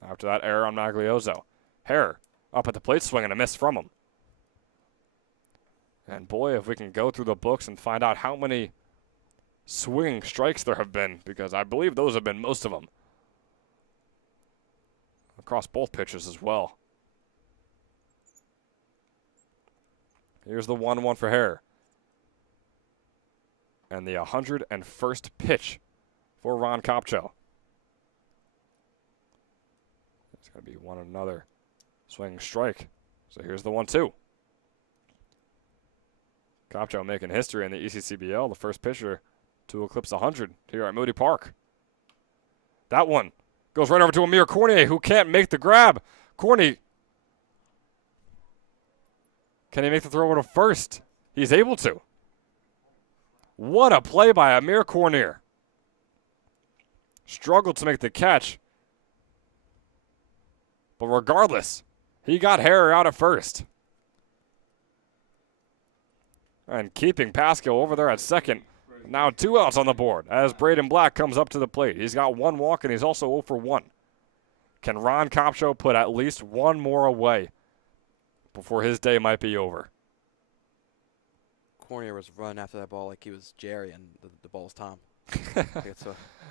after that error on Maglioso. Hare up at the plate, swinging a miss from him. And boy, if we can go through the books and find out how many swinging strikes there have been, because I believe those have been most of them. Across both pitches as well. Here's the 1-1 for Hare. And the 101st pitch for Ron Kopcho. It's going to be another swinging strike. So here's the 1-2. Kopcho making history in the ECCBL, the first pitcher to eclipse 100 here at Moody Park. That one goes right over to Amir Cornier, who can't make the grab. Corny, can he make the throw over to first? He's able to. What a play by Amir Cornier. Struggled to make the catch. But regardless, he got Hare out at first. And keeping Pasco over there at second. Now 2 outs on the board as Braden Black comes up to the plate. He's got 1 walk and he's also 0 for 1. Can Ron Kopcho put at least 1 more away before his day might be over? Cornier was running after that ball like he was Jerry and the ball was Tom.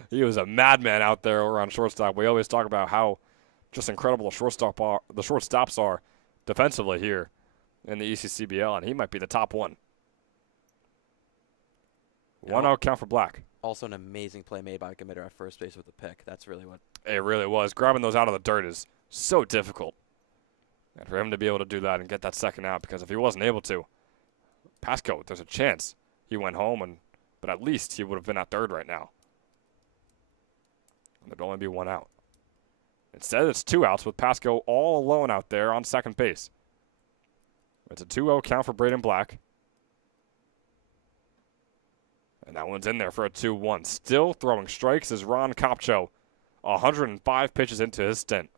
He was a madman out there over on shortstop. We always talk about how just incredible the shortstops are defensively here in the ECCBL, and he might be the top one. 1-0 count for Black. Also an amazing play made by Gmitter at first base with the pick. That's really what... It really was. Grabbing those out of the dirt is so difficult. And for him to be able to do that and get that second out, because if he wasn't able to, Pasco, there's a chance he went home, but at least he would have been at third right now. And there'd only be 1 out. Instead, it's 2 outs with Pasco all alone out there on second base. It's a 2-0 count for Braden Black. And that one's in there for a 2-1. Still throwing strikes is Ron Kopcho. 105 pitches into his stint.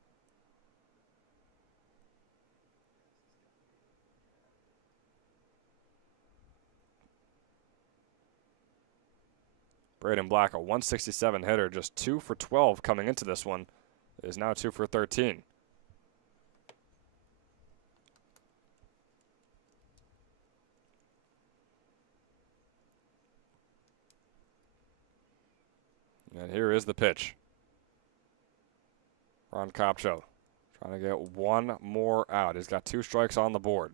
Braden Black, a 167 hitter, just 2 for 12 coming into this one, is now 2 for 13. And here is the pitch. Ron Kopcho trying to get 1 more out. He's got 2 strikes on the board.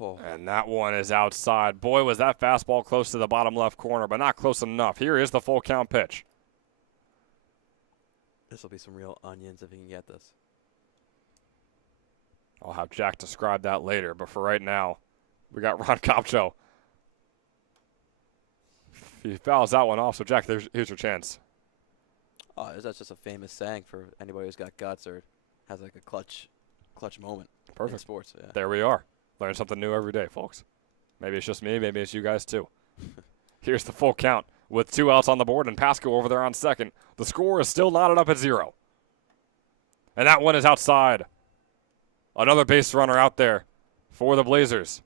Oh. And that one is outside. Boy, was that fastball close to the bottom left corner, but not close enough. Here is the full count pitch. This will be some real onions if he can get this. I'll have Jack describe that later, but for right now, we got Ron Kopcho. He fouls that one off, so Jack, here's your chance. Oh, that's just a famous saying for anybody who's got guts or has like a clutch moment in sports. Yeah. There we are. Learn something new every day, folks. Maybe it's just me, maybe it's you guys too. Here's the full count with 2 outs on the board and Pasco over there on second. The score is still knotted up at 0. And that one is outside. Another base runner out there for the Blazers.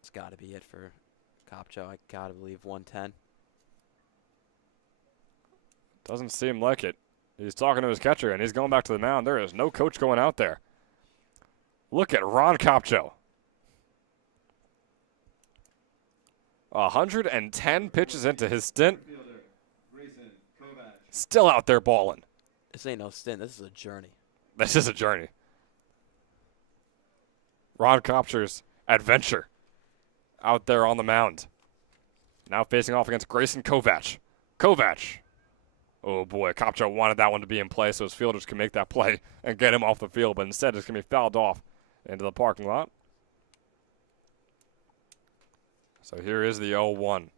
It's got to be it for Kopcho. I got to believe 110. Doesn't seem like it. He's talking to his catcher, and he's going back to the mound. There is no coach going out there. Look at Ron Kopcho. 110 pitches into his stint. Fielder, Grayson Kovac. Still out there balling. This ain't no stint. This is a journey. This is a journey. Ron Kopcher's adventure out there on the mound. Now facing off against Grayson Kovac. Kovac. Oh boy, Kopcho wanted that one to be in play so his fielders can make that play and get him off the field, but instead it's going to be fouled off into the parking lot. So here is the 0-1.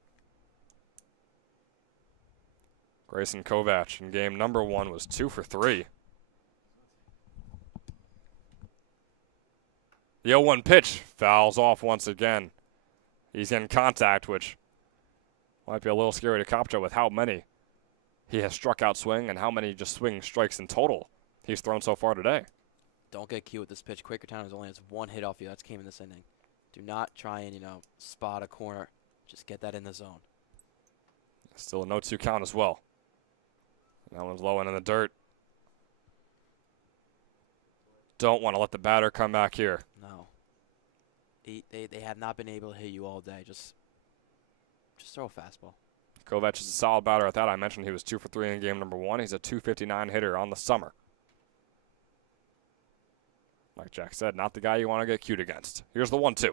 Grayson Kovac in game number 1 was 2 for 3. The 0-1 pitch fouls off once again. He's in contact, which might be a little scary to Kopcho with how many he has struck out swing and how many just swing strikes in total he's thrown so far today. Don't get cute with this pitch. Quakertown has only has one hit off you. That's came in this inning. Do not try and, spot a corner. Just get that in the zone. Still a 0-2 count as well. That one's low and in the dirt. Don't want to let the batter come back here. No. They have not been able to hit you all day. Just throw a fastball. Kovac is a solid batter at that. I mentioned he was 2 for 3 in game number 1. He's a .259 hitter on the summer. Like Jack said, not the guy you want to get cute against. Here's the 1-2.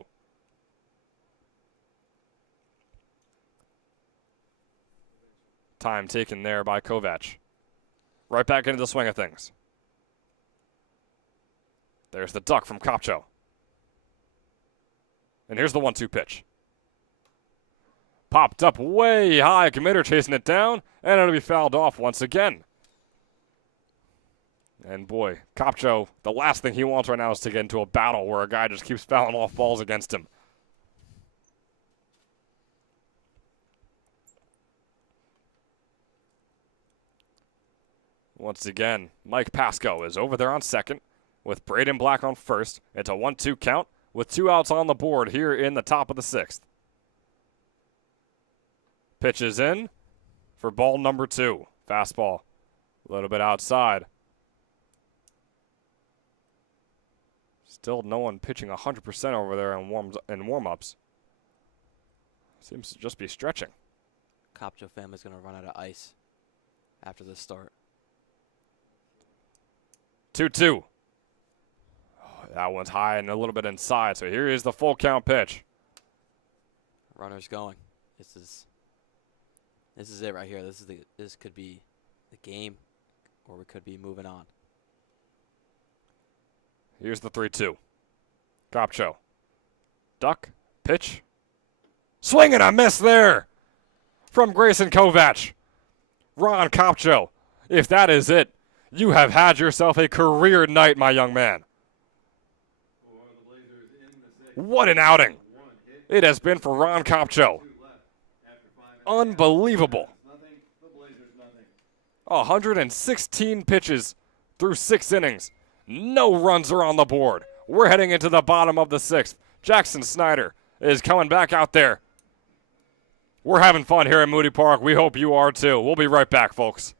Time taken there by Kovac. Right back into the swing of things. There's the duck from Kopcho. And here's the 1-2 pitch. Popped up way high. Committer chasing it down, and it'll be fouled off once again. And boy, Kopcho, the last thing he wants right now is to get into a battle where a guy just keeps fouling off balls against him. Once again, Mike Pasco is over there on second with Braden Black on first. It's a 1-2 count with 2 outs on the board here in the top of the 6th. Pitches in for ball number 2. Fastball a little bit outside. Still no one pitching 100% over there in warm-ups. Seems to just be stretching. Kopcho family's going to run out of ice after this start. 2-2. Oh, that one's high and a little bit inside, so here is the full count pitch. Runner's going. This is it right here. This could be the game, or we could be moving on. Here's the 3-2. Kopcho. Duck. Pitch. Swing and a miss there from Grayson Kovac. Ron Kopcho, if that is it, you have had yourself a career night, my young man. For the Blazers in the 6th. What an outing 1 hit, it has been for Ron Kopcho. 2 left after 5 innings. Unbelievable. Nothing. The Blazers nothing. 116 pitches through 6 innings. No runs are on the board. We're heading into the bottom of the 6th. Jackson Snyder is coming back out there. We're having fun here at Moody Park. We hope you are too. We'll be right back, folks.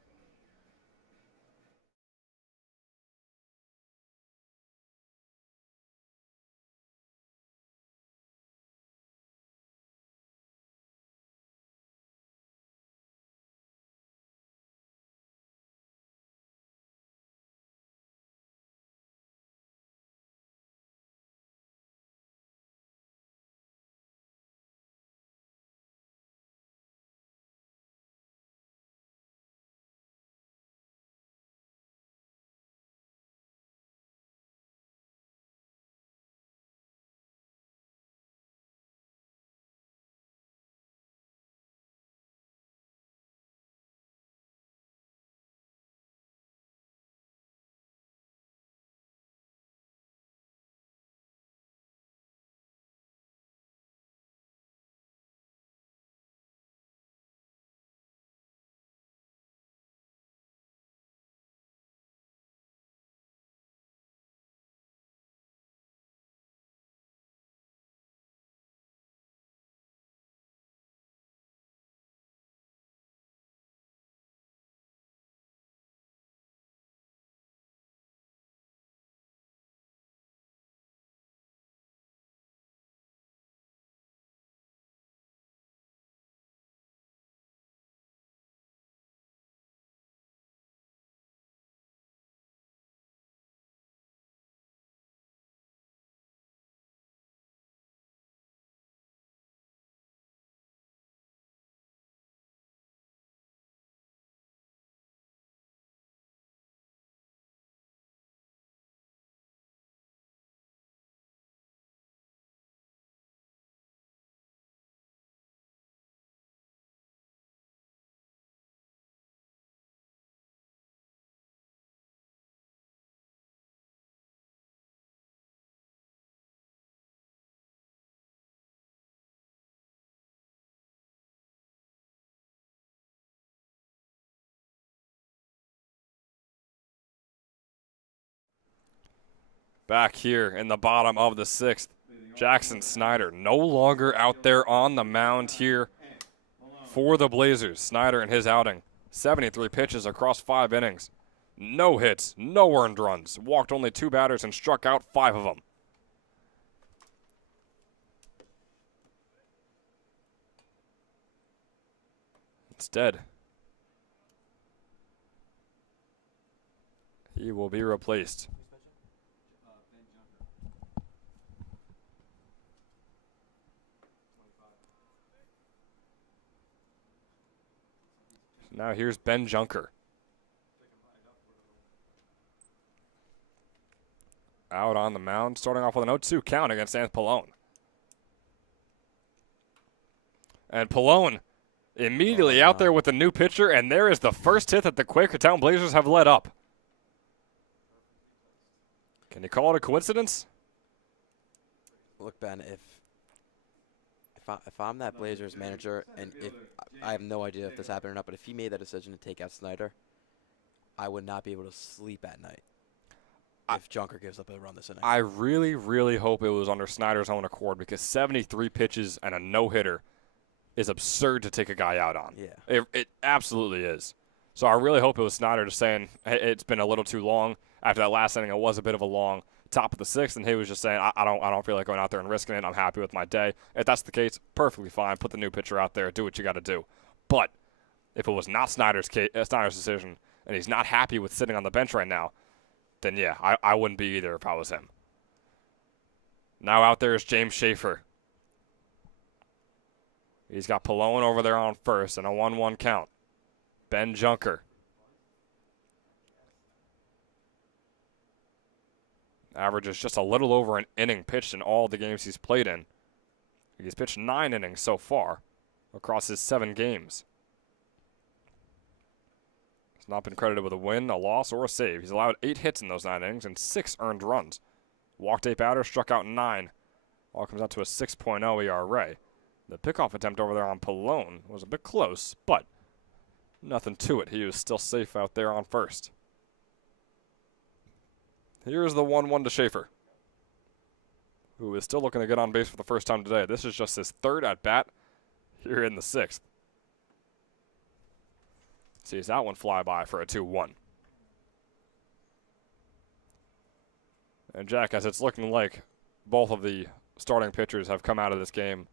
back here in the bottom of the 6th. Jackson Snyder no longer out there on the mound here for the Blazers. Snyder in his outing, 73 pitches across 5 innings. No hits, no earned runs. Walked only 2 batters and struck out 5 of them. Instead, he will be replaced. Now here's Ben Junker. Out on the mound, starting off with an 0-2 count against Anth Pallone. And Pallone immediately out there with the new pitcher, and there is the first hit that the Quakertown Blazers have led up. Can you call it a coincidence? Look, Ben, if I'm that Blazers manager, and if I have no idea if this happened or not, but if he made that decision to take out Snyder, I would not be able to sleep at night if Junker gives up a run this inning. I really, really hope it was under Snyder's own accord, because 73 pitches and a no-hitter is absurd to take a guy out on. Yeah. It absolutely is. So I really hope it was Snyder just saying, hey, it's been a little too long. After that last inning, it was a bit of a long top of the 6th, and he was just saying, I don't feel like going out there and risking it. I'm happy with my day. If that's the case, perfectly fine. Put the new pitcher out there. Do what you got to do. But if it was not Snyder's decision, and he's not happy with sitting on the bench right now, then yeah, I wouldn't be either if I was him. Now out there is James Schaefer. He's got Pallone over there on first and a 1-1 count. Ben Junker. Averages just a little over an inning pitched in all the games he's played in. He's pitched 9 innings so far across his 7 games. He's not been credited with a win, a loss, or a save. He's allowed 8 hits in those 9 innings and 6 earned runs. Walked 8 batters, struck out 9. All comes out to a 6.0 ERA. The pickoff attempt over there on Pallone was a bit close, but nothing to it. He was still safe out there on first. Here's the 1-1 to Schaefer, who is still looking to get on base for the first time today. This is just his 3rd at-bat here in the 6th. Sees that one fly by for a 2-1. And Jack, as it's looking like both of the starting pitchers have come out of this game,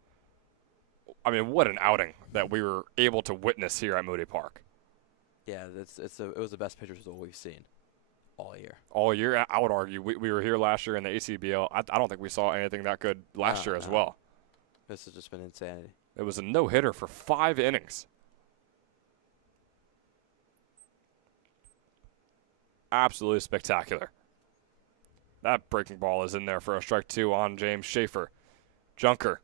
I mean, what an outing that we were able to witness here at Moody Park. Yeah, it was the best pitchers we've seen all year. All year, I would argue. We were here last year in the ECCBL. I don't think we saw anything that good last year as well. This has just been insanity. It was a no-hitter for 5 innings. Absolutely spectacular. That breaking ball is in there for a strike 2 on James Schaefer. Junker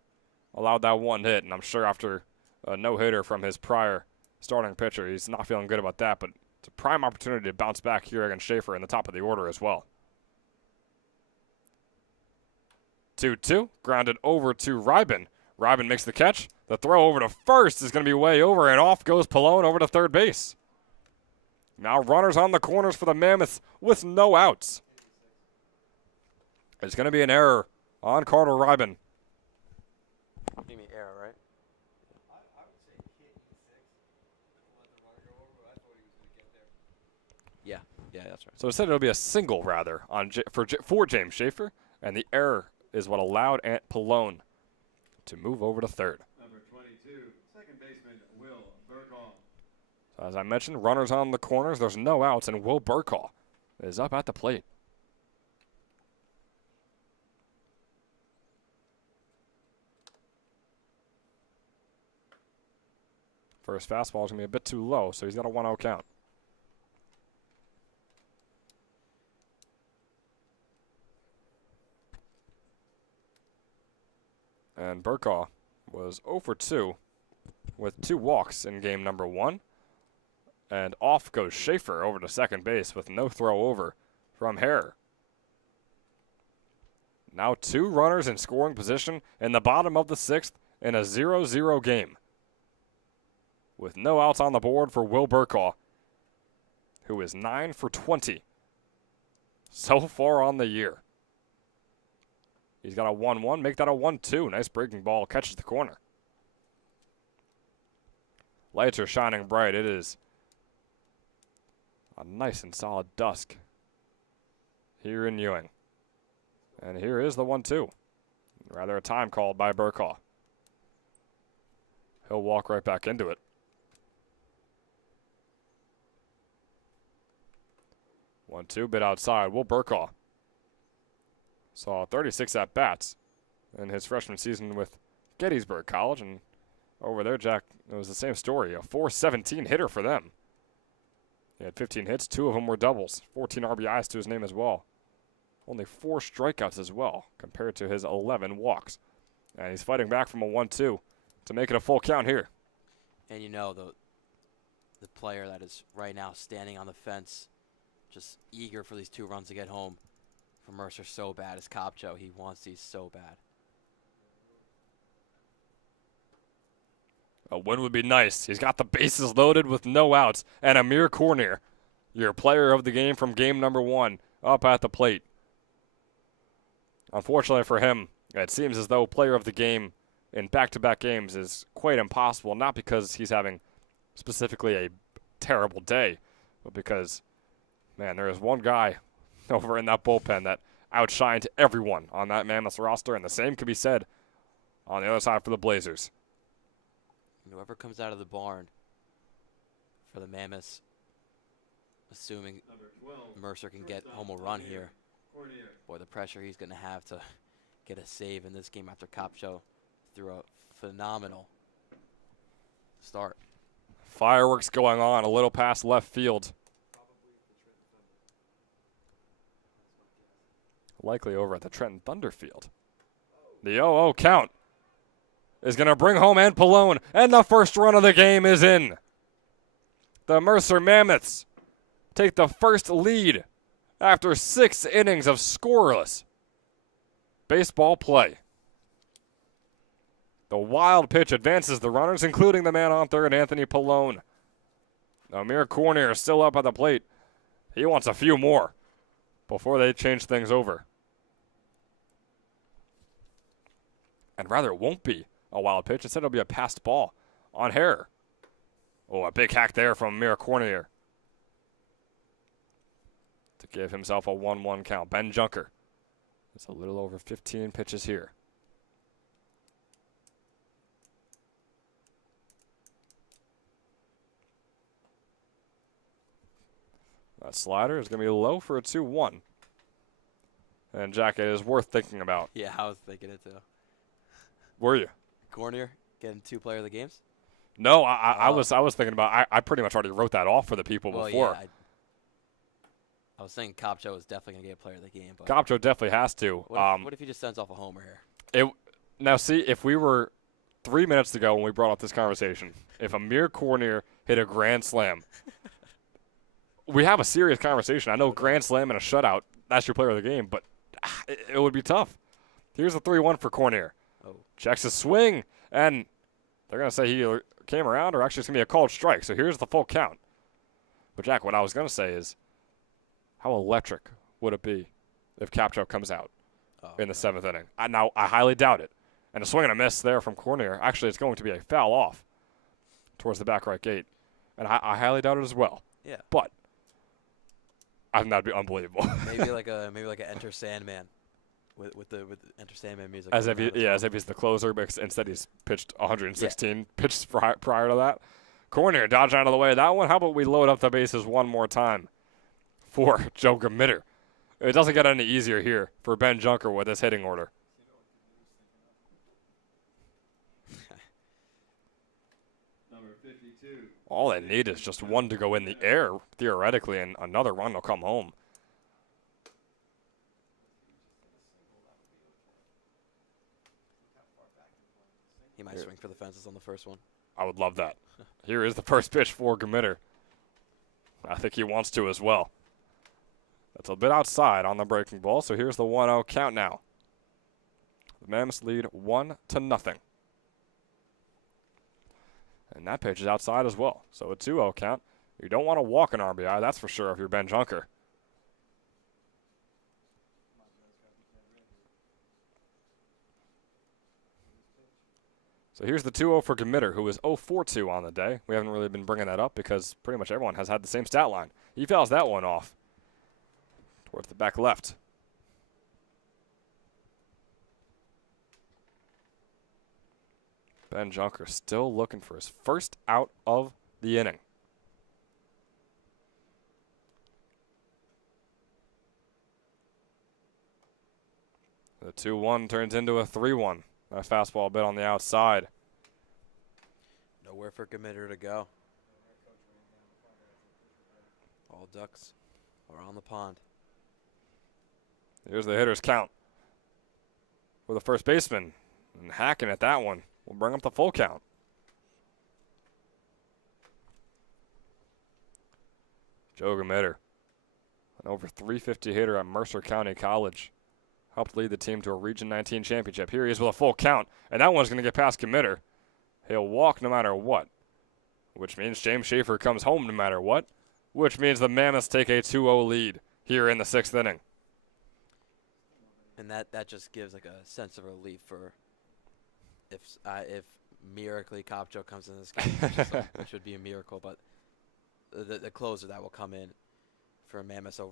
allowed that 1 hit, and I'm sure after a no-hitter from his prior starting pitcher, he's not feeling good about that, but it's a prime opportunity to bounce back here against Schaefer in the top of the order as well. 2-2, grounded over to Rybin. Rybin makes the catch. The throw over to first is going to be way over, and off goes Pallone over to third base. Now runners on the corners for the Mammoths with no outs. It's going to be an error on Carter Rybin. You mean error, right? I would say hit in 6. Let the runner go over, but I thought he was going to get there. Yeah, that's right. So instead it'll be a single, rather, on for James Schaefer, and the error is what allowed Ant Pallone to move over to third. Number 22, second baseman Will Burkall. So as I mentioned, runners on the corners. There's no outs, and Will Burkall is up at the plate. First fastball is going to be a bit too low, so he's got a 1-0 count. And Burkall was 0 for 2 with 2 walks in game number 1. And off goes Schaefer over to second base with no throw over from Hare. Now 2 runners in scoring position in the bottom of the 6th in a 0-0 game, with no outs on the board for Will Burkall, who is 9 for 20 so far on the year. He's got a 1-1. Make that a 1-2. Nice breaking ball. Catches the corner. Lights are shining bright. It is a nice and solid dusk here in Ewing. And here is the 1-2. Rather a time called by Burkaw. He'll walk right back into it. 1-2, bit outside. Will Burkaw saw 36 at-bats in his freshman season with Gettysburg College. And over there, Jack, it was the same story. A .417 hitter for them. He had 15 hits. 2 of them were doubles. 14 RBIs to his name as well. Only 4 strikeouts as well, compared to his 11 walks. And he's fighting back from a 1-2 to make it a full count here. And you know, the player that is right now standing on the fence, just eager for these 2 runs to get home for Mercer so bad is Copcho. He wants these so bad. A win would be nice. He's got the bases loaded with no outs. And Amir Cornier, your player of the game from game number 1, up at the plate. Unfortunately for him, it seems as though player of the game in back-to-back games is quite impossible, not because he's having specifically a terrible day, but because, man, there is one guy over in that bullpen that outshined everyone on that Mammoths roster, and the same could be said on the other side for the Blazers. And whoever comes out of the barn for the Mammoths, assuming Mercer can get home a run here, boy, the pressure he's going to have to get a save in this game after Copcho threw a phenomenal start. Fireworks going on a little past left field. Likely over at the Trenton Thunder field. The 0-0 count is going to bring home Anpalone, and the first run of the game is in. The Mercer Mammoths take the first lead after 6 innings of scoreless baseball play. The wild pitch advances the runners, including the man on third, Anthony Pallone. Amir Cornier is still up at the plate. He wants a few more before they change things over. And rather, it won't be a wild pitch. Instead, it'll be a passed ball on Hare. Oh, a big hack there from Amir Cornier to give himself a 1-1 count. Ben Junker. It's a little over 15 pitches here. That slider is going to be low for a 2-1. And Jack, it is worth thinking about. Yeah, I was thinking it too. Were you? Cornier getting 2 player of the games? No, I was thinking about. I pretty much already wrote that off for the people before. Yeah, I was saying Copcho is definitely going to get player of the game. But Copcho definitely has to. what if he just sends off a homer here? Now, see, if we were 3 minutes ago when we brought up this conversation, if Amir Cornier hit a grand slam, we have a serious conversation. I know grand slam and a shutout, that's your player of the game, but it would be tough. Here's the 3-1 for Cornier. Oh. Checks his swing, and they're going to say he either came around or actually it's going to be a called strike. So here's the full count. But, Jack, what I was going to say is, how electric would it be if Copcho comes out in the 7th inning? Now, I highly doubt it. And a swing and a miss there from Cornier. Actually, it's going to be a foul off towards the back right gate. And I highly doubt it as well. Yeah. But I think that'd be unbelievable. maybe like a Enter Sandman with the Enter Sandman music. as if he's the closer, but instead he's pitched 116 pitches prior to that. Cornier dodged out of the way of that one. How about we load up the bases one more time for Joe Gamitter? It doesn't get any easier here for Ben Junker with this hitting order. Number 52. All they need is just one to go in the air, theoretically, and another run will come home. He might swing for the fences on the first one. I would love that. Here is the first pitch for Gamitter. I think he wants to as well. That's a bit outside on the breaking ball, so here's the 1-0 count now. The Mammoths lead 1-0. And that pitch is outside as well. So a 2-0 count. You don't want to walk an RBI, that's for sure, if you're Ben Junker. So here's the 2-0 for Committer, who is 0-for-2 on the day. We haven't really been bringing that up because pretty much everyone has had the same stat line. He fouls that one off towards the back left. Ben Junker still looking for his first out of the inning. The 2-1 turns into a 3-1. That fastball a bit on the outside. Nowhere for Committer to go. All ducks are on the pond. Here's the hitter's count for the first baseman. And hacking at that one will bring up the full count. Joe Committer, an over 350 hitter at Mercer County College. Helped lead the team to a Region 19 championship. Here he is with a full count, and that one's going to get past Committer. He'll walk no matter what, which means James Schaefer comes home no matter what, which means the Mammoths take a 2-0 lead here in the 6th inning. And that just gives like a sense of relief for if miraculously Kopcho comes in this game, which would be a miracle, but the closer that will come in for a Mammoth. So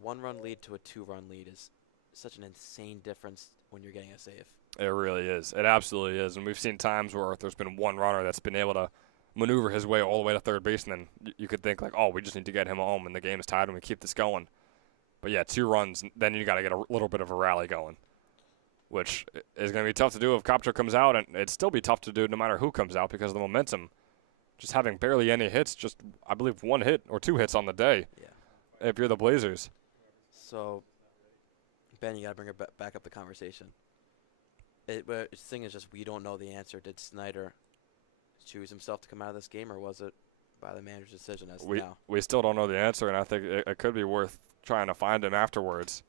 one-run lead to a 2-run lead is such an insane difference when you're getting a save. It really is. It absolutely is. And we've seen times where there's been one runner that's been able to maneuver his way all the way to third base, and then you could think like, oh, we just need to get him home, and the game's tied, and we keep this going. But yeah, 2 runs, then you got to get a little bit of a rally going, which is going to be tough to do if Kopcho comes out, and it'd still be tough to do no matter who comes out because of the momentum. Just having barely any hits, just I believe 1 hit or 2 hits on the day. Yeah. If you're the Blazers. So, Ben, you got to bring back up the conversation. The thing is just we don't know the answer. Did Snyder choose himself to come out of this game, or was it by the manager's decision as now? We still don't know the answer, and I think it could be worth trying to find him afterwards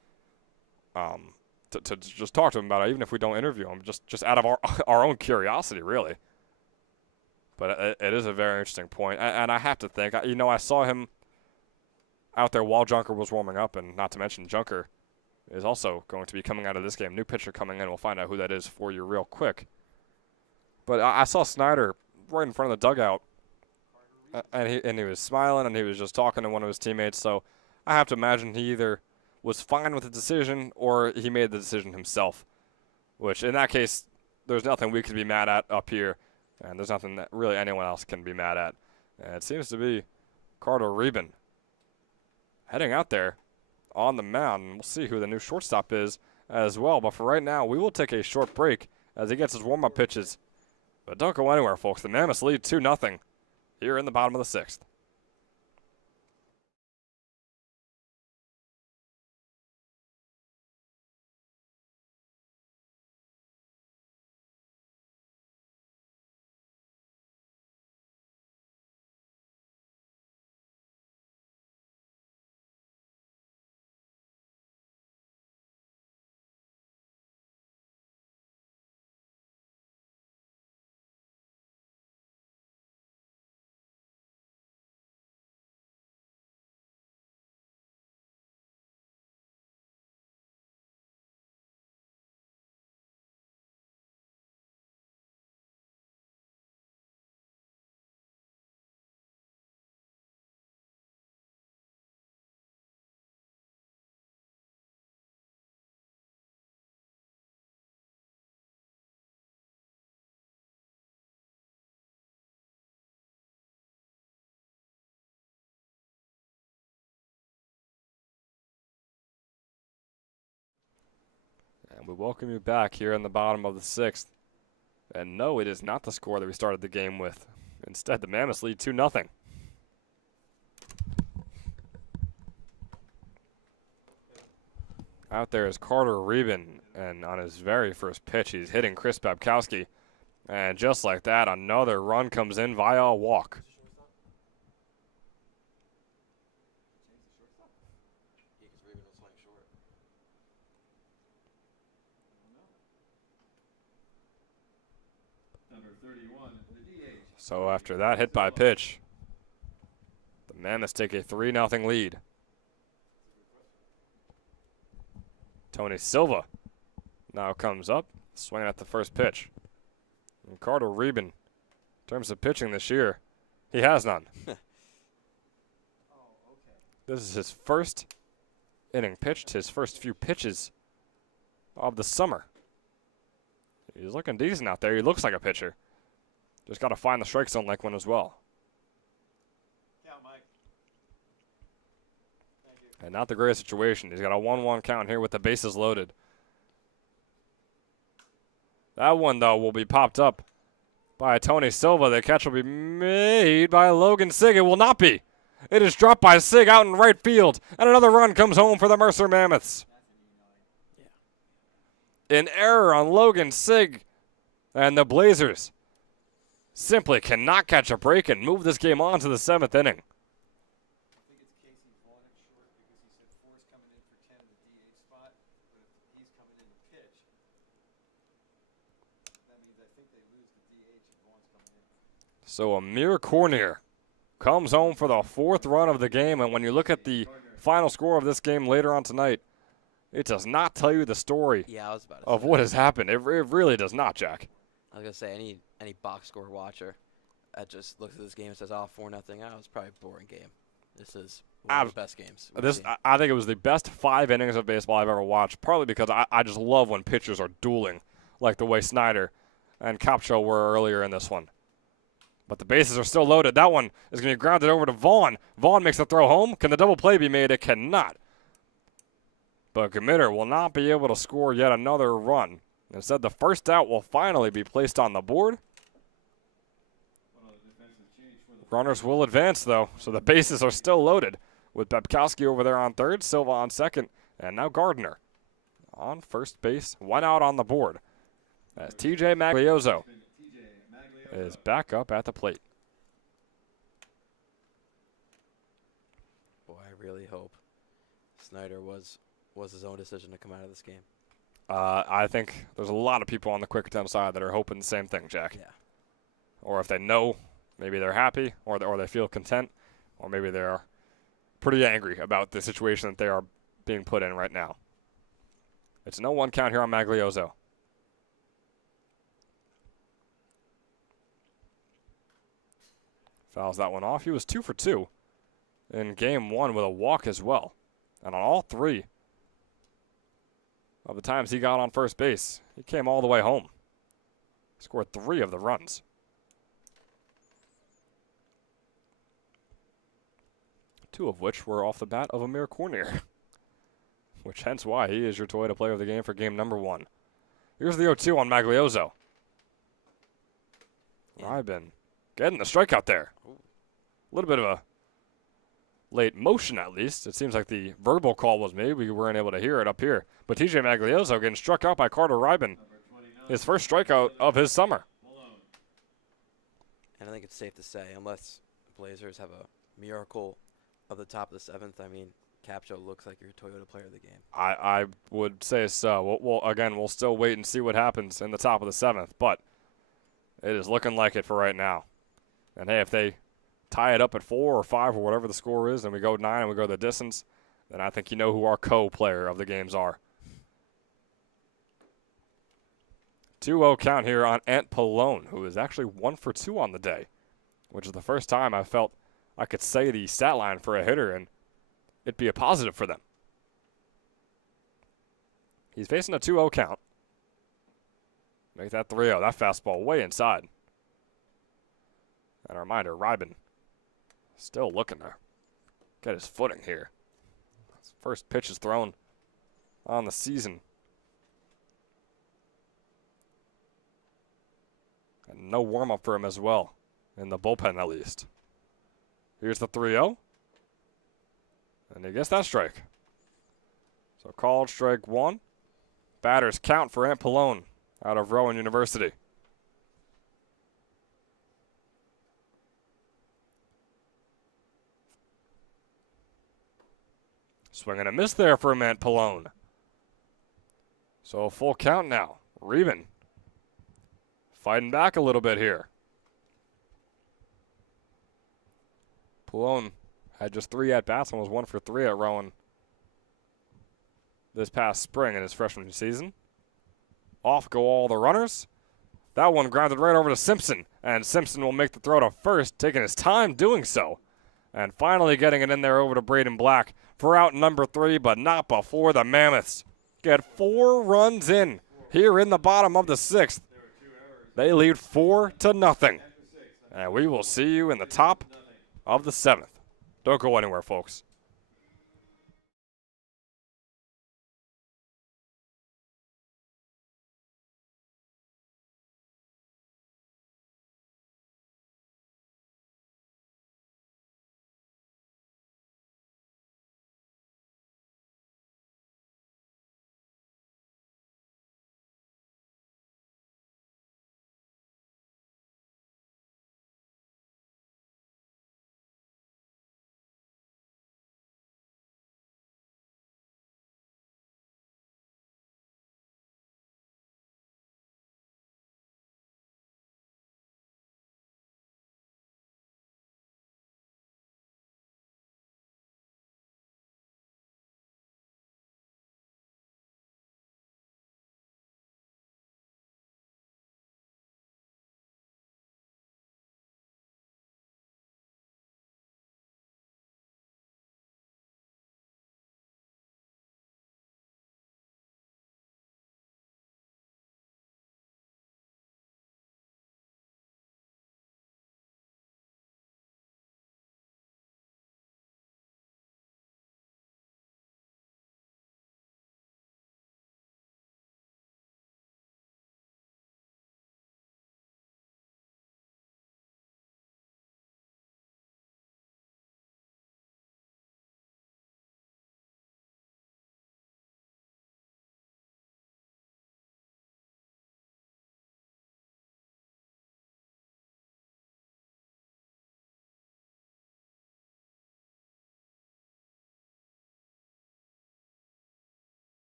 to just talk to him about it, even if we don't interview him, just out of our own curiosity, really. But it is a very interesting point, and I have to think, I saw him out there while Junker was warming up, and not to mention Junker is also going to be coming out of this game. New pitcher coming in. We'll find out who that is for you real quick. But I saw Snyder right in front of the dugout, and he was smiling, and he was just talking to one of his teammates. So I have to imagine he either was fine with the decision or he made the decision himself, which in that case, there's nothing we could be mad at up here, and there's nothing that really anyone else can be mad at. And it seems to be Carter Reben heading out there on the mound, and we'll see who the new shortstop is as well. But for right now, we will take a short break as he gets his warm-up pitches. But don't go anywhere, folks. The Mammoths lead 2-0 here in the bottom of the 6th. And we welcome you back here in the bottom of the 6th. And no, it is not the score that we started the game with. Instead, the Mammoths lead 2-0. Out there is Carter Reben, and on his very first pitch, he's hitting Chris Babkowski. And just like that, another run comes in via a walk. So after that hit by pitch, the Mammoths take a 3-0 lead. Tony Silva now comes up, swinging at the first pitch. And Carter Reben, in terms of pitching this year, he has none. Oh, okay. This is his first inning pitched, his first few pitches of the summer. He's looking decent out there. He looks like a pitcher. Just got to find the strike zone like one as well. Count, Mike. Thank you. And not the greatest situation. He's got a 1-1 count here with the bases loaded. That one, though, will be popped up by Tony Silva. The catch will be made by Logan Sigg. It will not be. It is dropped by Sigg out in right field. And another run comes home for the Mercer Mammoths. An error on Logan Sigg. And the Blazers simply cannot catch a break and move this game on to the 7th inning. I think it's Casey Vaughnick short because he said Forrest coming in for 10 in the DH spot, but if he's coming in to pitch, that means I think they lose the DH if Vaughn's coming in. So Amir Cornier comes home for the 4th run of the game, and when you look at the final score of this game later on tonight, it does not tell you the story Yeah, I was about to of say what that. has happened. It really does not, Jack. I was gonna say any box score watcher that just looks at this game and says, "Oh, 4-0." Oh, it's probably a boring game. This is one of the best games. we've seen. I think it was the best 5 innings of baseball I've ever watched, partly because I just love when pitchers are dueling, like the way Snyder and Kopcho were earlier in this one. But the bases are still loaded. That one is going to be grounded over to Vaughn. Vaughn makes the throw home. Can the double play be made? It cannot. But Gmitter will not be able to score yet another run. Instead, the first out will finally be placed on the board. Runners will advance, though, so the bases are still loaded with Bebkowski over there on third, Silva on second, and now Gardner on first base. 1 out on the board as TJ Magliozzo is back up at the plate. Boy, I really hope Snyder was his own decision to come out of this game. I think there's a lot of people on the Quakertown side that are hoping the same thing, Jack. Yeah. Or if they know, maybe they're happy, or they feel content, or maybe they're pretty angry about the situation that they are being put in right now. It's a 0-1 count here on Magliozzo. Fouls that one off. He was 2 for 2 in game 1 with a walk as well. And on all 3 of the times he got on first base, he came all the way home. Scored 3 of the runs. 2 of which were off the bat of Amir Cornier, which hence why he is your Toyota player of the game for game number 1. Here's the 0-2 on Magliozzo. Rybin getting the strikeout there. A little bit of a late motion, at least. It seems like the verbal call was made. We weren't able to hear it up here. But TJ Magliozzo getting struck out by Carter Rybin. His first strikeout of his summer. And I think it's safe to say, unless Blazers have a miracle of the top of the 7th, I mean, Capcho looks like your Toyota player of the game. I would say so. We'll still wait and see what happens in the top of the 7th. But it is looking like it for right now. And, hey, if they tie it up at 4 or 5 or whatever the score is, and we go 9 and we go the distance, then I think you know who our co-player of the games are. 2-0 count here on Ant Pallone, who is actually 1 for 2 on the day, which is the first time I felt I could say the stat line for a hitter and it'd be a positive for them. He's facing a 2-0 count. Make that 3-0. That fastball way inside. And a reminder, Rybin still looking to get his footing here. His first pitch is thrown on the season. And no warm-up for him as well, in the bullpen at least. Here's the 3-0. And he gets that strike. So called strike 1. Batters count for Ant Pallone out of Rowan University. Swing and a miss there for Ant Pallone. So a full count now. Reben fighting back a little bit here. Pallone had just 3 at-bats and was 1 for 3 at Rowan this past spring in his freshman season. Off go all the runners. That one grounded right over to Simpson, and Simpson will make the throw to first, taking his time doing so. And finally getting it in there over to Braden Black for out number 3, but not before the Mammoths get 4 runs in here in the bottom of the 6th. They lead 4-0. And we will see you in the top of the 7th. Don't go anywhere, folks.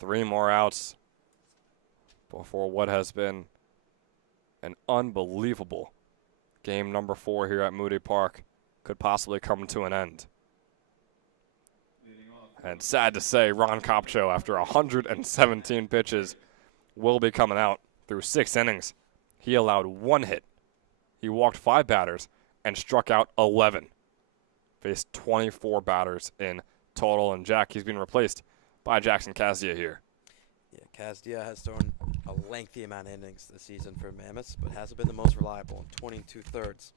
Three more outs before what has been an unbelievable game number 4 here at Moody Park could possibly come to an end. And sad to say, Ron Kopcho, after 117 pitches, will be coming out through 6 innings. He allowed 1 hit. He walked 5 batters and struck out 11. Faced 24 batters in total. And Jack, he's been replaced by Jackson Kazdia here. Yeah, Kazdia has thrown a lengthy amount of innings this season for Mammoths, but hasn't been the most reliable in 20 2/3.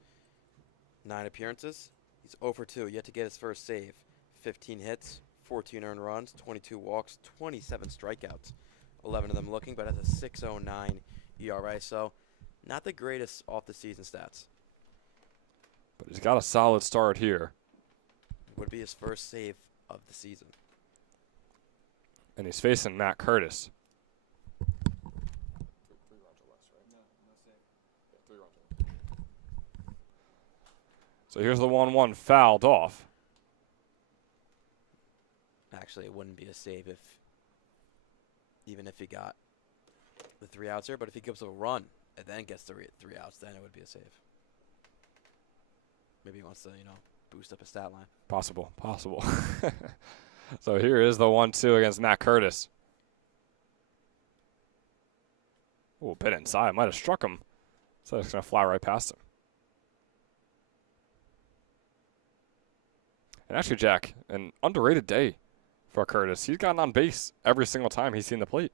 9 appearances. He's 0 for 2, yet to get his first save. 15 hits, 14 earned runs, 22 walks, 27 strikeouts. 11 of them looking, but has a 6.09 ERA, so not the greatest off the season stats. But he's got a solid start here. Would be his first save of the season. And he's facing Matt Curtis. So here's the 1-1 fouled off. Actually, it wouldn't be a save even if he got the 3 outs there. But if he gives a run and then gets the 3 outs, then it would be a save. Maybe he wants to, boost up his stat line. Possible. So here is the 1-2 against Matt Curtis. Ooh, a bit inside. Might have struck him. So it's going to fly right past him. And actually, Jack, an underrated day for Curtis. He's gotten on base every single time he's seen the plate.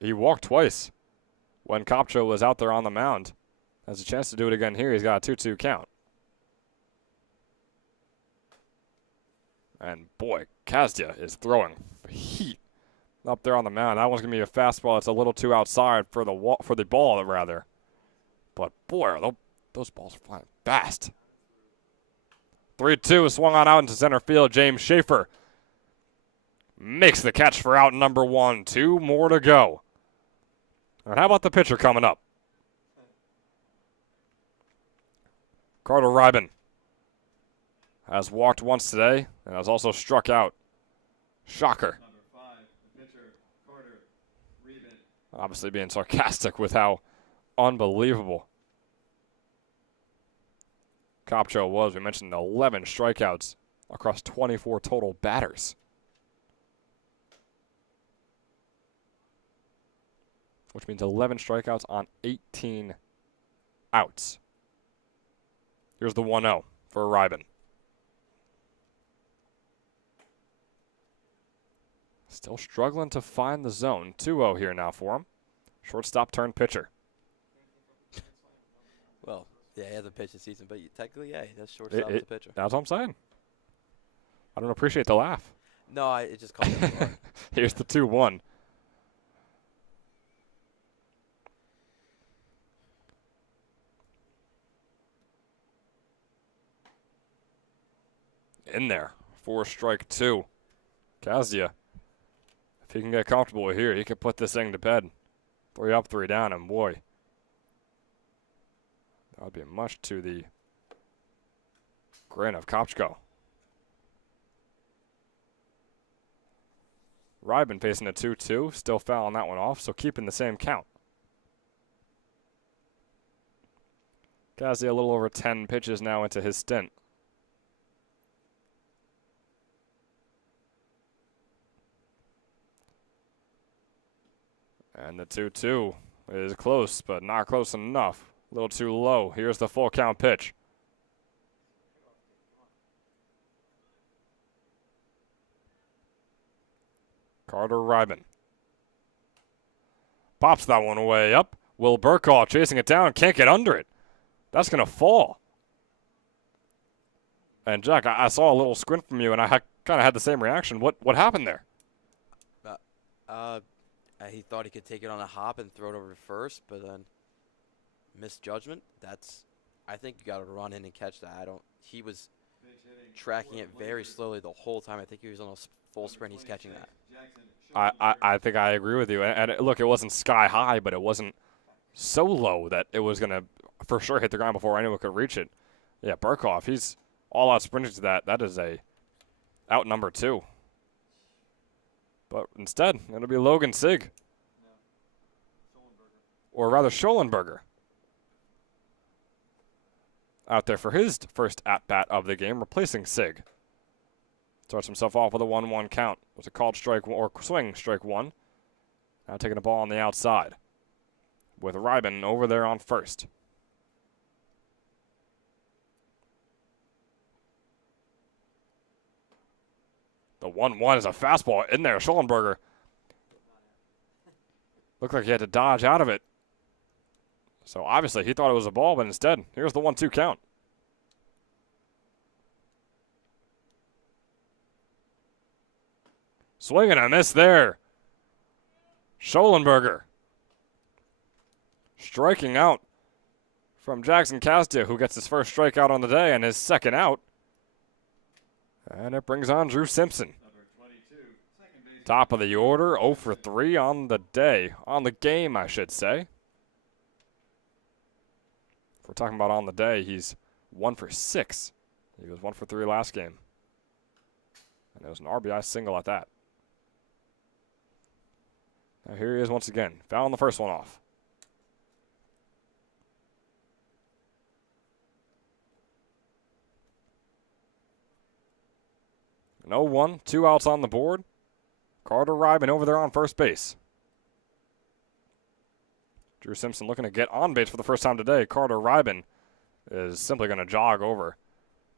He walked twice when Kopcho was out there on the mound. Has a chance to do it again here. He's got a 2-2 count. And boy, Kazdia is throwing heat up there on the mound. That one's gonna be a fastball. It's a little too outside for the ball, rather. But boy, those balls are flying fast. 3-2 swung on out into center field. James Schaefer makes the catch for out number 1. 2 more to go. And how about the pitcher coming up? Carter Ryben has walked once today and has also struck out. Shocker. Number 5, the pitcher, Carter Reeben. Obviously being sarcastic with how unbelievable Kopcho was. We mentioned 11 strikeouts across 24 total batters, which means 11 strikeouts on 18 outs. Here's the 1-0 for Ryben. Still struggling to find the zone. 2-0 here now for him. Shortstop turned pitcher. Well, yeah, he hasn't pitched this season, but technically, yeah, he does shortstop as a pitcher. That's what I'm saying. I don't appreciate the laugh. No, it just caught me off guard. Here's the 2-1. In there. 4-2. Kazdia. If he can get comfortable here, he can put this thing to bed. 3 up, 3 down, and boy, that would be much to the grin of Kopchko. Ryben facing a 2-2, still fouling that one off, so keeping the same count. Kazdia a little over 10 pitches now into his stint. And the 2-2 is close, but not close enough. A little too low. Here's the full count pitch. Carter Ryben pops that one away up. Will Burkhoff chasing it down, can't get under it. That's going to fall. And Jack, I saw a little squint from you, and I kind of had the same reaction. What happened there? He thought he could take it on a hop and throw it over to first, but then misjudgment. I think you got to run in and catch that. He was tracking it very slowly the whole time. I think he was on a full sprint. He's catching that. I think I agree with you. And look, it wasn't sky high, but it wasn't so low that it was going to for sure hit the ground before anyone could reach it. Yeah, Burkhoff, he's all out sprinting to that. That is a out number 2. But instead, it'll be Logan Sig. Or rather, Schollenberger. Out there for his first at-bat of the game, replacing Sig. Starts himself off with a 1-1 count. It was a called strike or swing, strike 1. Now taking the ball on the outside. With Ryben over there on first. The 1-1 is a fastball in there. Schollenberger looked like he had to dodge out of it. So obviously he thought it was a ball, but instead, here's the 1-2 count. Swing and a miss there. Schollenberger striking out from Jackson Kazdia, who gets his first strikeout on the day and his second out. And it brings on Drew Simpson. Top of the order, 0 for 3 on the day. On the game, I should say. If we're talking about on the day, he's 1 for 6. He was 1 for 3 last game. And it was an RBI single at that. Now here he is once again. Fouling the first one off. An 0-1, 2 outs on the board. Carter Ryben over there on first base. Drew Simpson looking to get on base for the first time today. Carter Ryben is simply going to jog over.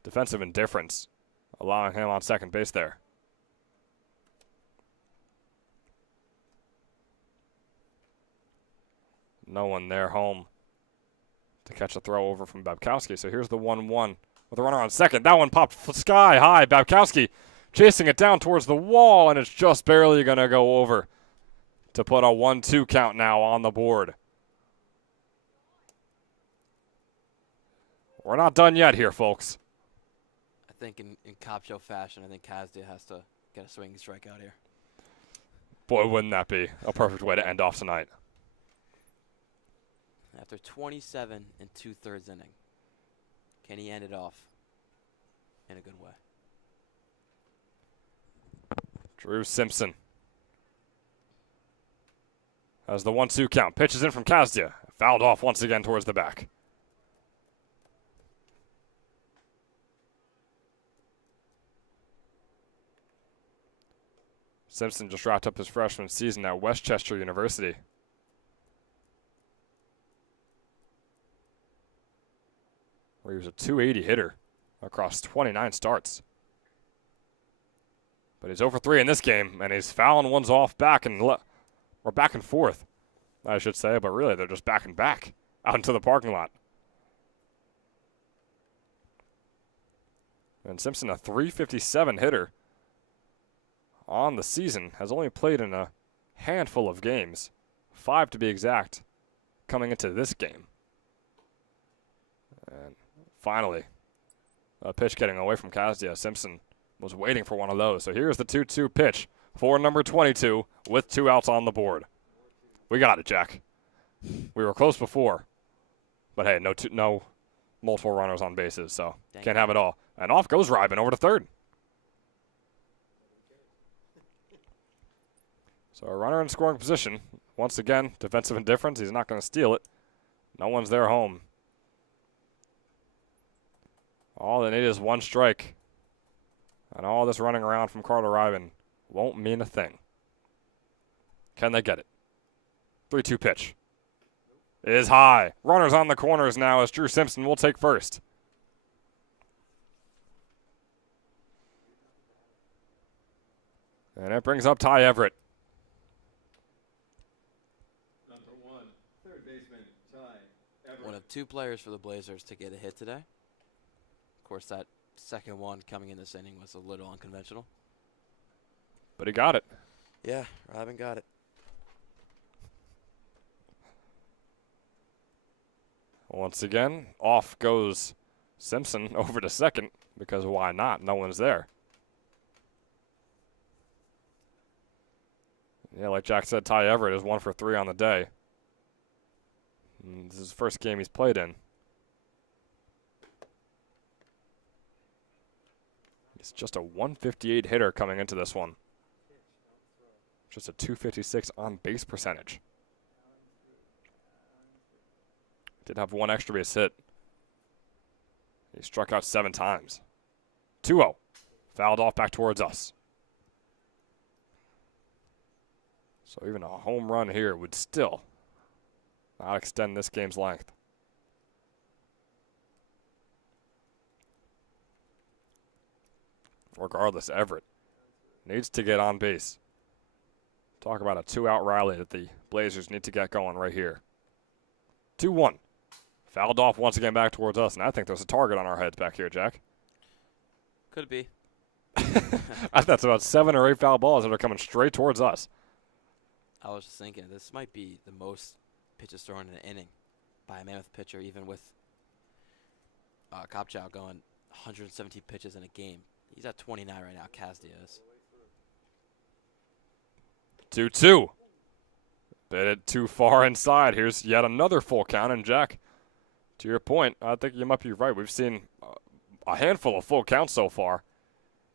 Defensive indifference, allowing him on second base there. No one there home to catch a throw over from Babkowski. So here's the 1-1 with a runner on second. That one popped sky high. Babkowski chasing it down towards the wall, and it's just barely going to go over to put a 1-2 count now on the board. We're not done yet here, folks. I think in Cop Show fashion, I think Kazdia has to get a swinging strikeout here. Boy, wouldn't that be a perfect way to end off tonight. After 27 and 2/3 inning, can he end it off in a good way? Drew Simpson has the 1-2 count. Pitches in from Kazdia. Fouled off once again towards the back. Simpson just wrapped up his freshman season at Westchester University. Where he was a .280 hitter across 29 starts. But he's over 3 in this game, and he's fouling ones off back and or back and forth, I should say, but really they're just back and back out into the parking lot. And Simpson, a .357 hitter on the season, has only played in a handful of games, 5 to be exact, coming into this game. And finally, a pitch getting away from Kazdia. Simpson was waiting for one of those. So here's the 2-2 pitch for number 22 with 2 outs on the board. We got it, Jack. We were close before. But hey, no multiple runners on bases, so can't have it all. And off goes Ryben over to third. So a runner in scoring position. Once again, defensive indifference. He's not going to steal it. No one's there home. All they need is 1 strike. And all this running around from Carter Ryben won't mean a thing. Can they get it? 3-2 pitch. It is high. Runners on the corners now as Drew Simpson will take first. And it brings up Ty Everett. Number 1, third baseman, Ty Everett. One of 2 players for the Blazers to get a hit today. Of course, that second one coming in this inning was a little unconventional. But he got it. Yeah, Ryben got it. Once again, off goes Simpson over to second, because why not? No one's there. Yeah, like Jack said, Ty Everett is 1 for 3 on the day. And this is the first game he's played in. He's just a 158 hitter coming into this one. Just a 256 on base percentage. Did have 1 extra base hit. He struck out 7 times. 2-0. Fouled off back towards us. So even a home run here would still not extend this game's length. Regardless, Everett needs to get on base. Talk about a 2-out rally that the Blazers need to get going right here. 2-1. Fouled off once again back towards us, and I think there's a target on our heads back here, Jack. Could be. I think that's about 7 or 8 foul balls that are coming straight towards us. I was just thinking, this might be the most pitches thrown in an inning by a Mammoth pitcher, even with Kopchow going 117 pitches in a game. He's at 29 right now, Kazdia is. 2-2. Bit it too far inside. Here's yet another full count, and Jack To your point, I think you might be right. We've seen a handful of full counts so far,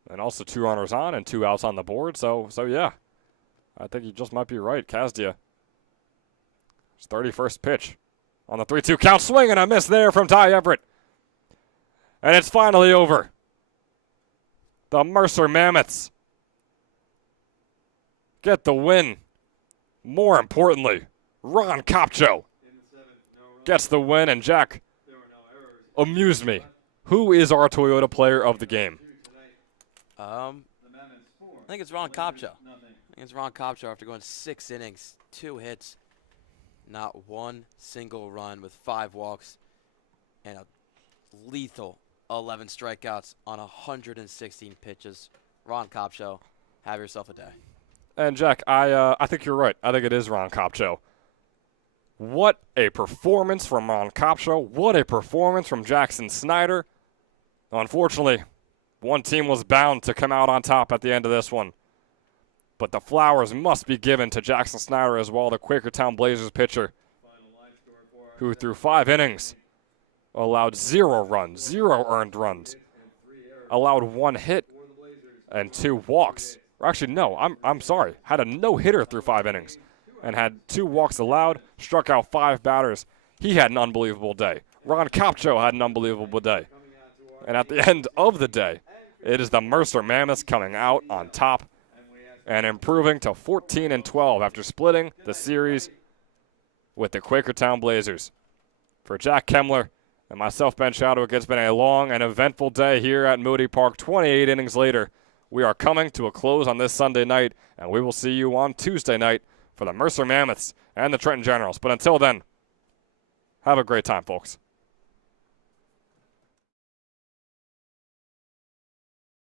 and also 2 runners on and 2 outs on the board. So yeah, I think you just might be right. Kazdia, his 31st pitch on the 3-2 count. Swing and a miss there from Ty Everett. And it's finally over. The Mercer Mammoths get the win. More importantly, Ron Kopcho gets the win, and Jack amused me. Who is our Toyota player of the game? I think it's Ron Kopcho. After going 6 innings, 2 hits, not one single run with 5 walks, and a lethal 11 strikeouts on 116 pitches. Ron Kopcho, have yourself a day. And Jack, I think you're right. I think it is Ron Kopcho. What a performance from Ron Kopcho. What a performance from Jackson Snyder. Unfortunately, one team was bound to come out on top at the end of this one. But the flowers must be given to Jackson Snyder as well, the Quakertown Blazers pitcher, who through 5 innings allowed 0 runs, 0 earned runs, allowed 1 hit and 2 walks. Or actually, no, I'm sorry. Had a no-hitter through 5 innings and had 2 walks allowed, struck out 5 batters. He had an unbelievable day. Ron Kopcho had an unbelievable day. And at the end of the day, it is the Mercer Mammoths coming out on top and improving to 14-12 after splitting the series with the Quakertown Blazers. For Jack Kemmler and myself, Ben Chadwick, it's been a long and eventful day here at Moody Park. 28 innings later, we are coming to a close on this Sunday night, and we will see you on Tuesday night for the Mercer Mammoths and the Trenton Generals. But until then, have a great time, folks.